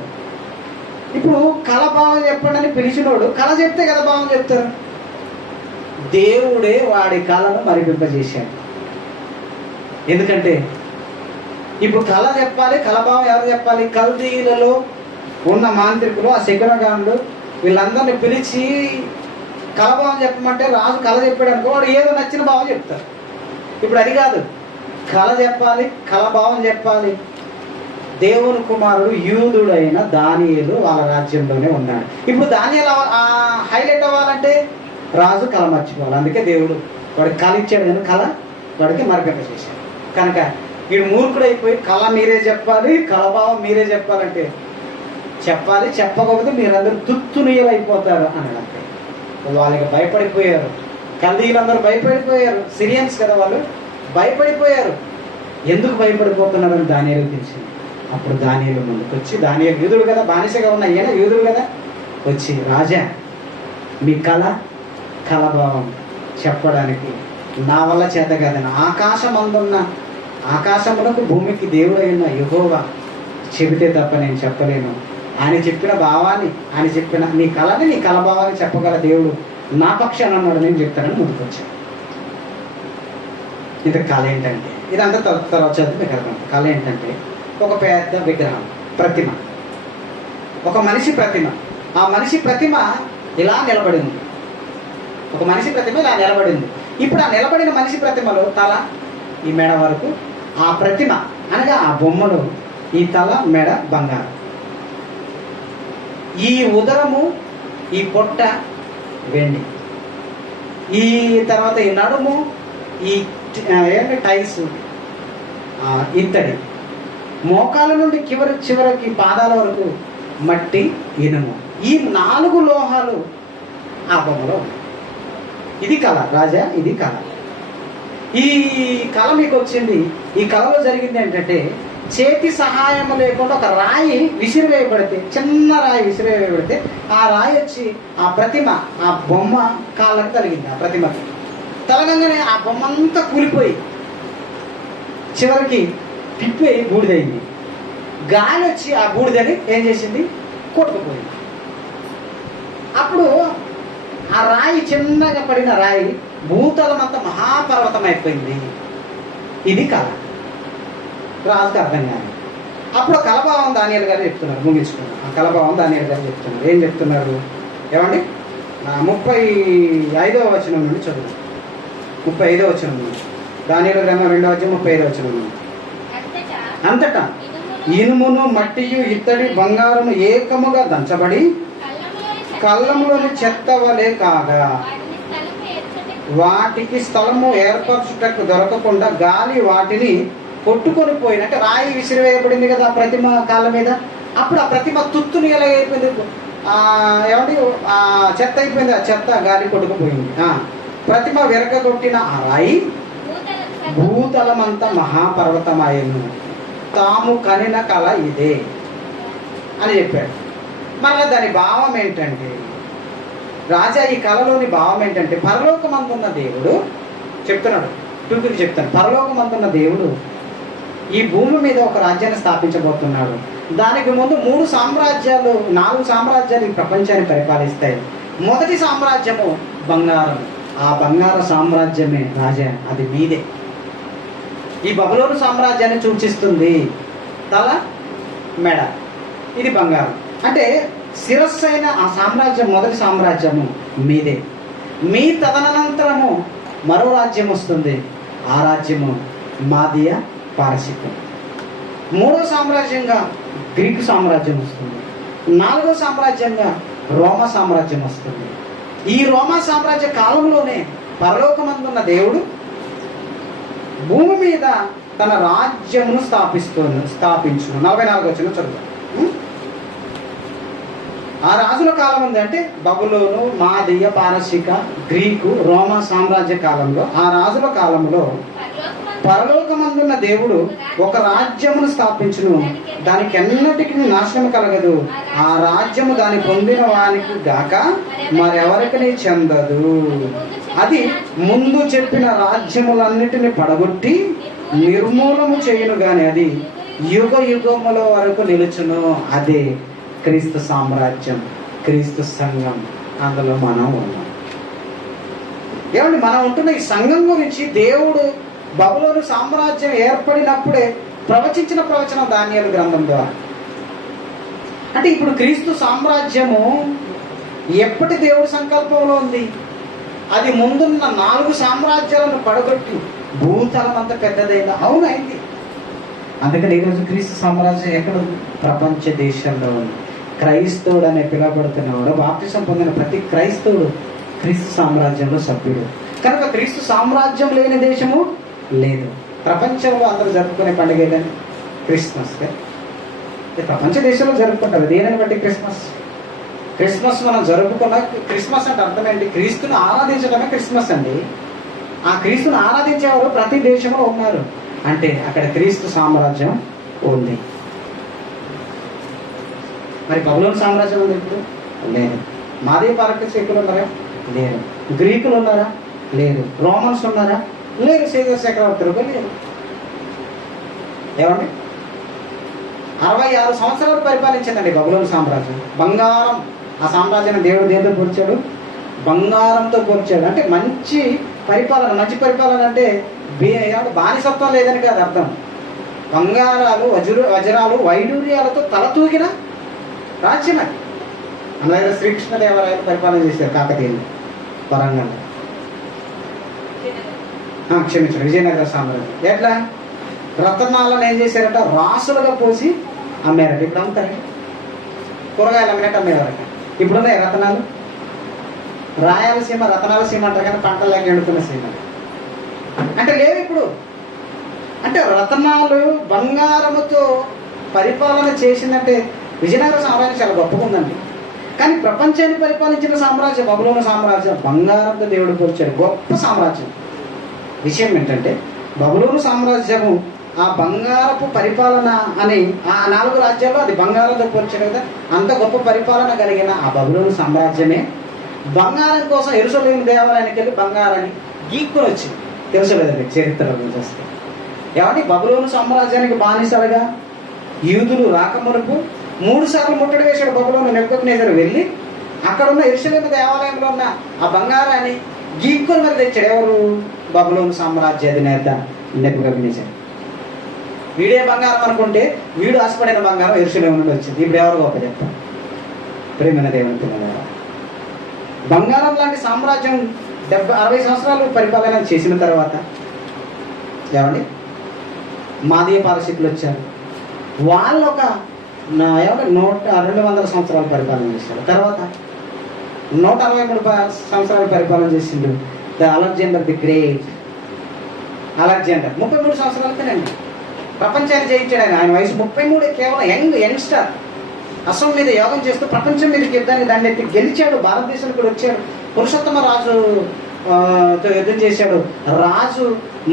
ఇప్పుడు కళ భావం చెప్పండి అని పిలిచినోడు కళ చెప్తే కదా భావం చెప్తారు. దేవుడే వాడి కళను మరిపింపజేశాడు. ఎందుకంటే ఇప్పుడు కళ చెప్పాలి, కళభావం ఎవరు చెప్పాలి? కల్దీయులలో ఉన్న మాంత్రికులు, ఆ శకునగానులు, వీళ్ళందరినీ పిలిచి కళభావం చెప్పమంటే రాజు కళ చెప్పాడు అనుకో, వాడు ఏదో నచ్చిన భావం చెప్తారు. ఇప్పుడు అది కాదు, కళ చెప్పాలి, కళభావం చెప్పాలి. దేవుని కుమారుడు యూదుడైన దానియేలు వాళ్ళ రాజ్యంలోనే ఉన్నాడు. ఇప్పుడు దానియేలు హైలైట్ అవ్వాలంటే రాజు కళ మర్చిపోవాలి. అందుకే దేవుడు వాడికి కళ ఇచ్చాడు, కానీ కళ వాడికి మరగట చేశాడు. కనుక వీడు మూర్ఖుడైపోయి కళ మీరే చెప్పాలి, కళభావం మీరే చెప్పాలంటే చెప్పాలి, చెప్పకపోతే మీరందరూ తుత్తునీయలైపోతారు అన్నాడు. అంతే. వాళ్ళకి భయపడిపోయారు, కల్దీయులందరూ భయపడిపోయారు. సిరియన్స్ కదా వాళ్ళు, భయపడిపోయారు. ఎందుకు భయపడిపోతున్నారని దానియేలుకు తెలిసింది. అప్పుడు దానియేలు ముందుకు వచ్చి, దానియేలు యూదుడు కదా, బానిసగా ఉన్న ఈయన యూదుడు కదా, వచ్చి రాజా మీ కళభావం చెప్పడానికి నా వల్ల చేత కాదని ఆకాశమునకు భూమికి దేవుడైన యెహోవా చెబితే తప్ప నేను చెప్పలేను. ఆయన చెప్పిన భావాన్ని, ఆయన చెప్పిన నీ కళని, నీ కళభావాన్ని చెప్పగల దేవుడు నా పక్షాన అన్నాడు, నేను చెప్తానని ముందుకొచ్చాను. ఇది కళ ఏంటంటే, ఇదంతా తర్వాత చదివి మీకు అర్థం. కళ ఏంటంటే ఒక పెద్ద విగ్రహం, ప్రతిమ, ఒక మనిషి ప్రతిమ. ఆ మనిషి ప్రతిమ ఇలా నిలబడింది. ఒక మనిషి ప్రతిమ ఇలా నిలబడింది. ఇప్పుడు ఆ నిలబడిన మనిషి ప్రతిమలో తల ఈ మెడ వరకు, ఆ ప్రతిమ అనగా ఆ బొమ్మలో ఈ తల మెడ బంగారం, ఈ ఉదరము ఈ పొట్ట వెండి, ఈ తర్వాత ఈ నడుము ఈ టైల్స్ ఇత్తడి, మోకాల నుండి చివరికి పాదాల వరకు మట్టి ఇనుము. ఈ 4 లోహాలు ఆ బొమ్మలో ఉన్నాయి. ఇది కళ రాజా, ఇది కళ. ఈ కళ మీకు వచ్చింది. ఈ కళలో జరిగింది ఏంటంటే, చేతి సహాయం లేకుండా ఒక రాయి విసిరివేయబడితే, చిన్న రాయి విసిరివేయబడితే ఆ రాయి వచ్చి ఆ ప్రతిమ, ఆ బొమ్మ కాళ్ళకి తగిలింది. ఆ ప్రతిమకి తలగంగానే ఆ బొమ్మ అంతా కూలిపోయి చివరికి తిప్పి బూడిదైంది. గాలి వచ్చి ఆ బూడిదని ఏం చేసింది? కొట్టుకుపోయింది. అప్పుడు ఆ రాయి, చిన్నగా పడిన రాయి భూతలమంతా మహాపర్వతం అయిపోయింది. ఇది కళ. రాజుకి అర్థం కాదు. అప్పుడు కళభావం దానియేలు గారు చెప్తున్నారు, ముగించుకున్నారు. ఆ కళభావం దానియేలు గారు చెప్తున్నారు. ఏం చెప్తున్నారు ఏమండి? 35వ వచనం నుండి చదువు. 35వ వచనం నుండి, దానియేలు గ్రంథం 2వ అధ్యాయం 35వ వచనం నుండి. అంతటా ఇనుమును, మట్టియు, ఇత్తడి, బంగారము ఏకముగా దంచబడి కళ్ళములోని చెత్త వలె కాగా వాటికి స్థలము ఏర్పరచుటకు దొరకకుండా గాలి వాటిని కొట్టుకొని పోయినట్టు రాయి విసిరివేయబడింది కదా ఆ ప్రతిమ కాళ్ళ మీద. అప్పుడు ఆ ప్రతిమ తుత్తుని ఎలా అయిపోయింది? ఏమండి, ఆ చెత్త అయిపోయింది. ఆ చెత్త గాలి కొట్టుకుపోయింది. ప్రతిమ విరగొట్టిన ఆ రాయి భూతలమంతా మహాపర్వతమాయను. తాము కనిన కళ ఇదే అని చెప్పాడు. మళ్ళీ దాని భావం ఏంటంటే, రాజా ఈ కళలోని భావం ఏంటంటే, పరలోకమందున్న దేవుడు చెప్తున్నాడు. టూకి చెప్తాను, పరలోకమందున్న దేవుడు ఈ భూమి మీద ఒక రాజ్యాన్ని స్థాపించబోతున్నాడు. దానికి ముందు 4 సామ్రాజ్యాలు ఈ ప్రపంచాన్ని పరిపాలిస్తాయి. మొదటి సామ్రాజ్యము బంగారం, ఆ బంగారు సామ్రాజ్యమే రాజా, అది మీదే. ఈ బబులోను సామ్రాజ్యాన్ని సూచిస్తుంది. తల, మెడ, ఇది బంగారం. అంటే శిరస్సు అయిన ఆ సామ్రాజ్యం, మొదటి సామ్రాజ్యము మీదే. మీ తదనంతరము మరో రాజ్యం వస్తుంది. ఆ రాజ్యము మాదియ పారసికం. మూడో సామ్రాజ్యంగా గ్రీకు సామ్రాజ్యం వస్తుంది. నాలుగో సామ్రాజ్యంగా రోమా సామ్రాజ్యం వస్తుంది. ఈ రోమా సామ్రాజ్య కాలంలోనే పరలోకమందున్న దేవుడు భూమి మీద తన రాజ్యమును స్థాపించును. 44 వచనం చదువు. ఆ రాజుల కాలం ఉంది అంటే బబులోను, మాదియ, పారసిక, గ్రీకు, రోమా సామ్రాజ్య కాలంలో, ఆ రాజుల కాలంలో పరలోకమందున్న దేవుడు ఒక రాజ్యమును స్థాపించును. దానికి ఎన్నటికీ నాశనం కలగదు. ఆ రాజ్యము దాని పొందిన వానికి గాక మరెవరికి చెందదు. అది ముందు చెప్పిన రాజ్యములన్నిటిని పడగొట్టి నిర్మూలము చేయును గాని అది యుగ యుగముల వరకు నిలుచును. అదే క్రీస్తు సామ్రాజ్యం, క్రీస్తు సంఘం. అందులో మనం ఉన్నాం. ఏమండి, మనం ఉంటున్న ఈ సంఘం గురించి దేవుడు బబులోను సామ్రాజ్యం ఏర్పడినప్పుడే ప్రవచించిన ప్రవచనం దానియేలు గ్రంథం ద్వారా. అంటే ఇప్పుడు క్రీస్తు సామ్రాజ్యము ఎప్పటి దేవుడి సంకల్పంలో ఉంది? అది ముందున్న 4 సామ్రాజ్యాలను పడగొట్టి భూతలం అంత పెద్దదైందా? అవును, అయింది. అందుకని ఈరోజు క్రీస్తు సామ్రాజ్యం ఎక్కడ ఉంది? ప్రపంచ దేశాల్లో ఉంది. క్రైస్తవుడు అనే పిలువబడుతున్నవాడు, బాప్తిసం పొందిన ప్రతి క్రైస్తవుడు క్రీస్తు సామ్రాజ్యంలో సభ్యుడు. కనుక క్రీస్తు సామ్రాజ్యం లేని దేశము లేదు. ప్రపంచంలో అందరూ జరుపుకునే పండుగ ఏదని? క్రిస్మస్. ప్రపంచ దేశంలో జరుపుకుంటారు. దేనిని బట్టి క్రిస్మస్? క్రిస్మస్ మనం జరుపుకున్న, క్రిస్మస్ అంటే అర్థం ఏంటి? క్రీస్తుని ఆరాధించడమే క్రిస్మస్ అండి. ఆ క్రీస్తుని ఆరాధించేవారు ప్రతి దేశంలో ఉన్నారు. అంటే అక్కడ క్రీస్తు సామ్రాజ్యం ఉంది. మరి బబులోను సామ్రాజ్యం ఉంది ఇప్పుడు? లేదు. మాదియ పారసికులు ఉన్నారా? లేరు. గ్రీకులు ఉన్నారా? లేదు. రోమన్స్ ఉన్నారా? లేరు. సీజర్ చక్రవర్తులు లేరు. ఏమండి, 66 సంవత్సరాలు పరిపాలించిందండి బబులోను సామ్రాజ్యం. బంగారం, ఆ సామ్రాజ్యాన్ని దేవుడు దేంతో పోల్చాడు? బంగారంతో పోల్చాడు. అంటే మంచి పరిపాలన. మంచి పరిపాలన అంటే బానిసత్వం లేదని కాదు అర్థం. బంగారాలు, వజ్రాలు, వైడూర్యాలతో తలతూగిన రాజ్యం అది. అలాగే శ్రీకృష్ణదేవరాయలు పరిపాలన చేశారు కాకతీయులు వరంగల్. క్షమించండి, విజయనగర సామ్రాజ్యం. ఎట్లా? రత్నాలను ఏం చేశారట? రాసులుగా పోసి అమ్మారట. ఇప్పుడు అమ్ముతారు. కూరగాయలు అమ్మినట్టు అమ్మేవారట. ఇప్పుడున్నాయి రత్నాలు. రాయలసీమ రత్నాల సీమ అంటారు కానీ పంటల్లోకి ఎండుతున్న సీమ అంటే లేవు ఇప్పుడు. అంటే రత్నాలు, బంగారముతో పరిపాలన చేసిందంటే విజయనగర సామ్రాజ్యం చాలా గొప్పగా ఉందండి. కానీ ప్రపంచాన్ని పరిపాలించిన సామ్రాజ్యం బబులోను సామ్రాజ్యం. బంగారంతో దేవుడు పోల్చాడు. గొప్ప సామ్రాజ్యం. విషయం ఏంటంటే బబులోను సామ్రాజ్యము ఆ బంగారపు పరిపాలన అని ఆ 4 రాజ్యాల్లో అది బంగారంతో పోల్చాడు కదా. అంత గొప్ప పరిపాలన కలిగిన ఆ బబులోను సామ్రాజ్యమే బంగారం కోసం యెరూషలేము దేవాలయానికి వెళ్ళి బంగారాన్ని గీక్కుని వచ్చింది. తెలుసలేదండి చరిత్రలో చూస్తే. ఏమంటే బబులోను సామ్రాజ్యానికి బానిసలుగా యూదులు రాకమునుపు 3 సార్లు ముట్టడి వేశాడు బబులోను నెబుకద్నెజరు వెళ్ళి. అక్కడ ఉన్న యెరూషలేము దేవాలయంలో ఉన్న ఆ బంగారాన్ని గీక్కుని మరి తెచ్చాడు. ఎవరు? బబులోను సామ్రాజ్య అధినేత నెబుకద్నెజరు. వీడే బంగారం అనుకుంటే వీడు ఆశపడిన బంగారం యెరూషలేము నుండి వచ్చింది. ఇప్పుడు ఎవరు గొప్ప చెప్తారు? ప్రేమైన దేవుని పిల్లలారా, బంగారం లాంటి సామ్రాజ్యం 60 సంవత్సరాలు పరిపాలన చేసిన తర్వాత ఏమండి మాదియ పారసికులు వచ్చారు. వాళ్ళు ఒక 200 సంవత్సరాలు పరిపాలన చేశారు. తర్వాత 163 సంవత్సరాలు పరిపాలన చేసిండు అలెగ్జాండర్ ది గ్రేట్. అలెగ్జాండర్ 33 సంవత్సరాలకేనండి ప్రపంచాన్ని జయించాడు. ఆయన వయసు 33. కేవలం యంగ్స్టర్. అసలు మీద యోగం చేస్తూ ప్రపంచం మీదకి యుద్ధాన్ని దాన్ని ఎత్తి గెలిచాడు. భారతదేశానికి కూడా వచ్చాడు. పురుషోత్తమ రాజు తో యుద్ధం చేశాడు. రాజు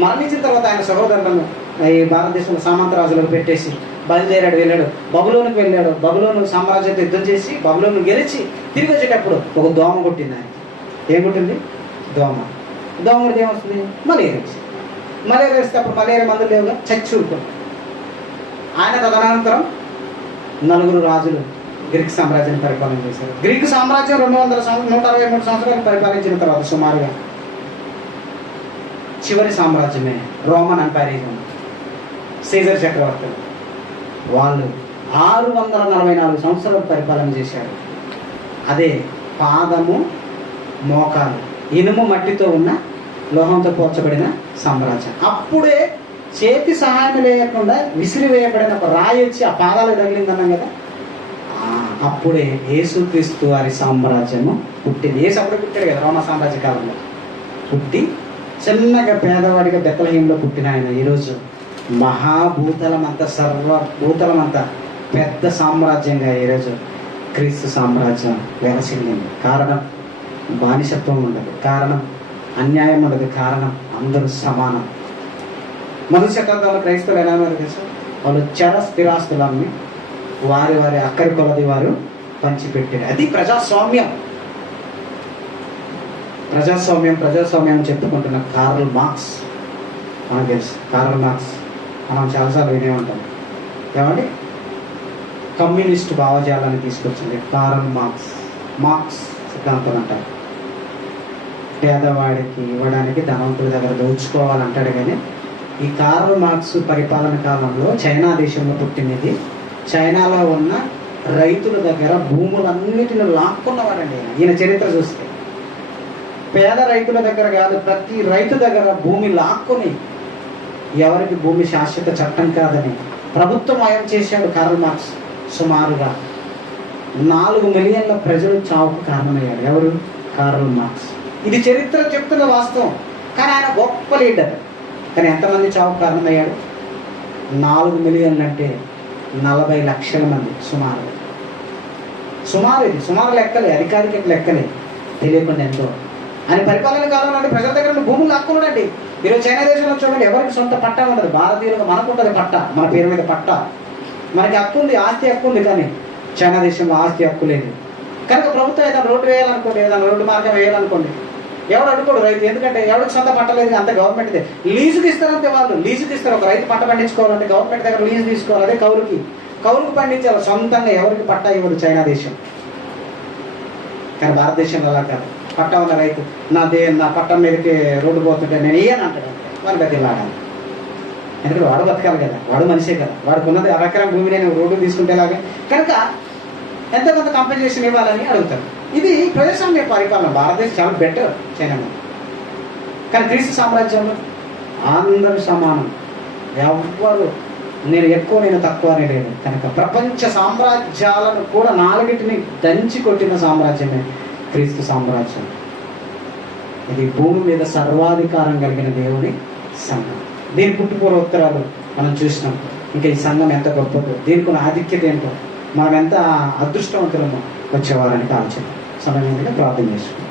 మరణించిన తర్వాత ఆయన సహోదరులను ఈ భారతదేశంలో సామంత రాజులకు పెట్టేసి బయలుదేరాడు, వెళ్ళాడు. బబులోనికి వెళ్ళాడు. బబులోను సామ్రాజ్యంతో యుద్ధం చేసి బబులోను గెలిచి తిరిగి వచ్చేటప్పుడు ఒక దోమ కొట్టింది ఆయన. ఏం కొట్టింది? దోమ. దోమ కొడితే ఏమొస్తుంది? మలేరియా వచ్చింది. మలేరియా వస్తే అప్పుడు మలేరియా మందులు లేవుగా, చచ్చి ఊరుకోండి. ఆయన తదనంతరం 4 రాజులు గ్రీక్ సామ్రాజ్యాన్ని పరిపాలన చేశారు. గ్రీకు సామ్రాజ్యం 163 సంవత్సరాలు పరిపాలించిన తర్వాత సుమారుగా చివరి సామ్రాజ్యమే రోమన్ ఎంపైరిజం. సీజర్ చక్రవర్తులు వాళ్ళు 644 సంవత్సరాలు పరిపాలన చేశారు. అదే పాదము మోకాలు ఇనుము మట్టితో ఉన్న లోహంతో పోల్చబడిన సామ్రాజ్యం. అప్పుడే చేతి సహాయం లేకుండా విసిరివేయబడిన ఒక రాయి వచ్చి ఆ పాదాలు తగిలిందన్నాం కదా, అప్పుడే యేసుక్రీస్తు వారి సామ్రాజ్యము పుట్టింది. యేసు అప్పుడే పుట్టాడు కదా, రోమ సామ్రాజ్య కాలంలో పుట్టి చిన్నగా పేదవాడిగా బెత్లెహేంలో పుట్టిన ఆయన ఈరోజు మహాభూతలమంతా సర్వభూతలమంతా పెద్ద సామ్రాజ్యంగా ఈరోజు క్రీస్తు సామ్రాజ్యం వెలసింది. కారణం బానిసత్వం ఉండదు, కారణం అన్యాయం ఉండదు, కారణం అందరూ సమానం. మొదటి శతాబ్దంలో క్రైస్తవులు ఎలా ఉన్నారు తెలుసు? వాళ్ళు చర స్థిరాస్తులన్నీ వారి వారి అక్కరి కొలది వారు పంచిపెట్టారు. అది ప్రజాస్వామ్యం. ప్రజాస్వామ్యం చెప్పుకుంటున్న కార్ల్ మార్క్స్ మనకు తెలుసు. కార్ల్ మార్క్స్ మనం చాలాసార్లు వినే ఉంటాం. ఏమండి? కమ్యూనిస్టు భావజాలాన్ని తీసుకొచ్చింది కార్ల్ మార్క్స్ సిద్ధాంతం అంటారు. పేదవాడికి ఇవ్వడానికి ధనవంతుడి దగ్గర దోచుకోవాలంటాడు. కానీ ఈ కార్ల్ మార్క్స్ పరిపాలన కాలంలో చైనా దేశంలో పుట్టినది. చైనాలో ఉన్న రైతుల దగ్గర భూములన్నిటిని లాక్కున్నవాడండి ఈయన చరిత్ర చూస్తే. పేద రైతుల దగ్గర కాదు, ప్రతి రైతు దగ్గర భూమి లాక్కుని ఎవరికి భూమి శాశ్వత చట్టం కాదని ప్రభుత్వం మాయం చేశాడు కార్ల్ మార్క్స్. సుమారుగా 4 మిలియన్ల ప్రజలు చావుకు కారణమయ్యాడు. ఎవరు? Karl Marx. ఇది చరిత్ర చెప్తున్న వాస్తవం. కానీ ఆయన గొప్ప లీడర్. కానీ ఎంతమంది చావుకు కారణమయ్యాడు? 4 మిలియన్లు అంటే 40 లక్షల మంది సుమారు. ఇది సుమారు లెక్కలే, అధికారిక లెక్కలే, తెలియకుండా ఎంతో. ఆయన పరిపాలన కాలంలో అంటే ప్రజల దగ్గర భూములు లాక్కున్నాడండి. ఈరోజు చైనా దేశంలో చూడండి, ఎవరికి సొంత పట్టా ఉండదు. భారతీయులకు మనకు ఉంటుంది పట్టా, మన పేరు మీద పట్టా, మనకి హక్కు ఉంది, ఆస్తి హక్కు ఉంది. కానీ చైనా దేశంలో ఆస్తి హక్కు లేదు. కనుక ప్రభుత్వం ఏదైనా రోడ్డు వేయాలనుకోండి, ఏదైనా రోడ్డు మార్గం వేయాలనుకోండి, ఎవడు అడుకోడు రైతు. ఎందుకంటే ఎవరికి సొంత పట్ట లేదు, అంత గవర్నమెంట్దే. లీజుకి ఇస్తారంటే వాళ్ళు లీజుకి ఇస్తారు. ఒక రైతు పంట పండించుకోవాలంటే గవర్నమెంట్ దగ్గర లీజు తీసుకోవాలి. అదే కౌలుకు పండించాలి. సొంతంగా ఎవరికి పట్టా ఇవ్వదు చైనా దేశం. కానీ భారతదేశంలో అలా కాదు. పట్టా ఉన్న రైతు నా పట్టం మీదకి రోడ్డు పోతుంటే నేను ఇయ్యను అంటాడు. వాడి బతిలాగాలి. ఎందుకంటే వాడు బతకాలి కదా, వాడు మనిషే కదా. వాడికి ఉన్నది 1 ఎకరం భూమి నేను రోడ్డు తీసుకుంటేలాగే. కనుక ఎంతో కొంత కాంపెన్సేషన్ ఇవ్వాలని అడుగుతారు. ఇది ప్రజాస్వామ్య పరిపాలన. భారతదేశం చాలా బెటర్ చైనాలో. కానీ క్రీస్తు సామ్రాజ్యంలో అందరూ సమానం. ఎవ్వరు నేను ఎక్కువ నేను తక్కువ అని లేదు. కనుక ప్రపంచ సామ్రాజ్యాలను కూడా 4టిని దంచి కొట్టిన సామ్రాజ్యమే క్రీస్తు సామ్రాజ్యం. ఇది భూమి మీద సర్వాధికారం కలిగిన దేవుని సంఘం. దీని పుట్టుపూర్వోత్తరాలు మనం చూసినాం. ఇంకా ఈ సంఘం ఎంత గొప్పదో, దీనికి ఉన్న ఆధిక్యత ఏంటో, మనం ఎంత అదృష్టవంతులమో వచ్చేవారని ఆలోచన. సమయం ప్రార్థన చేసుకుంటాం.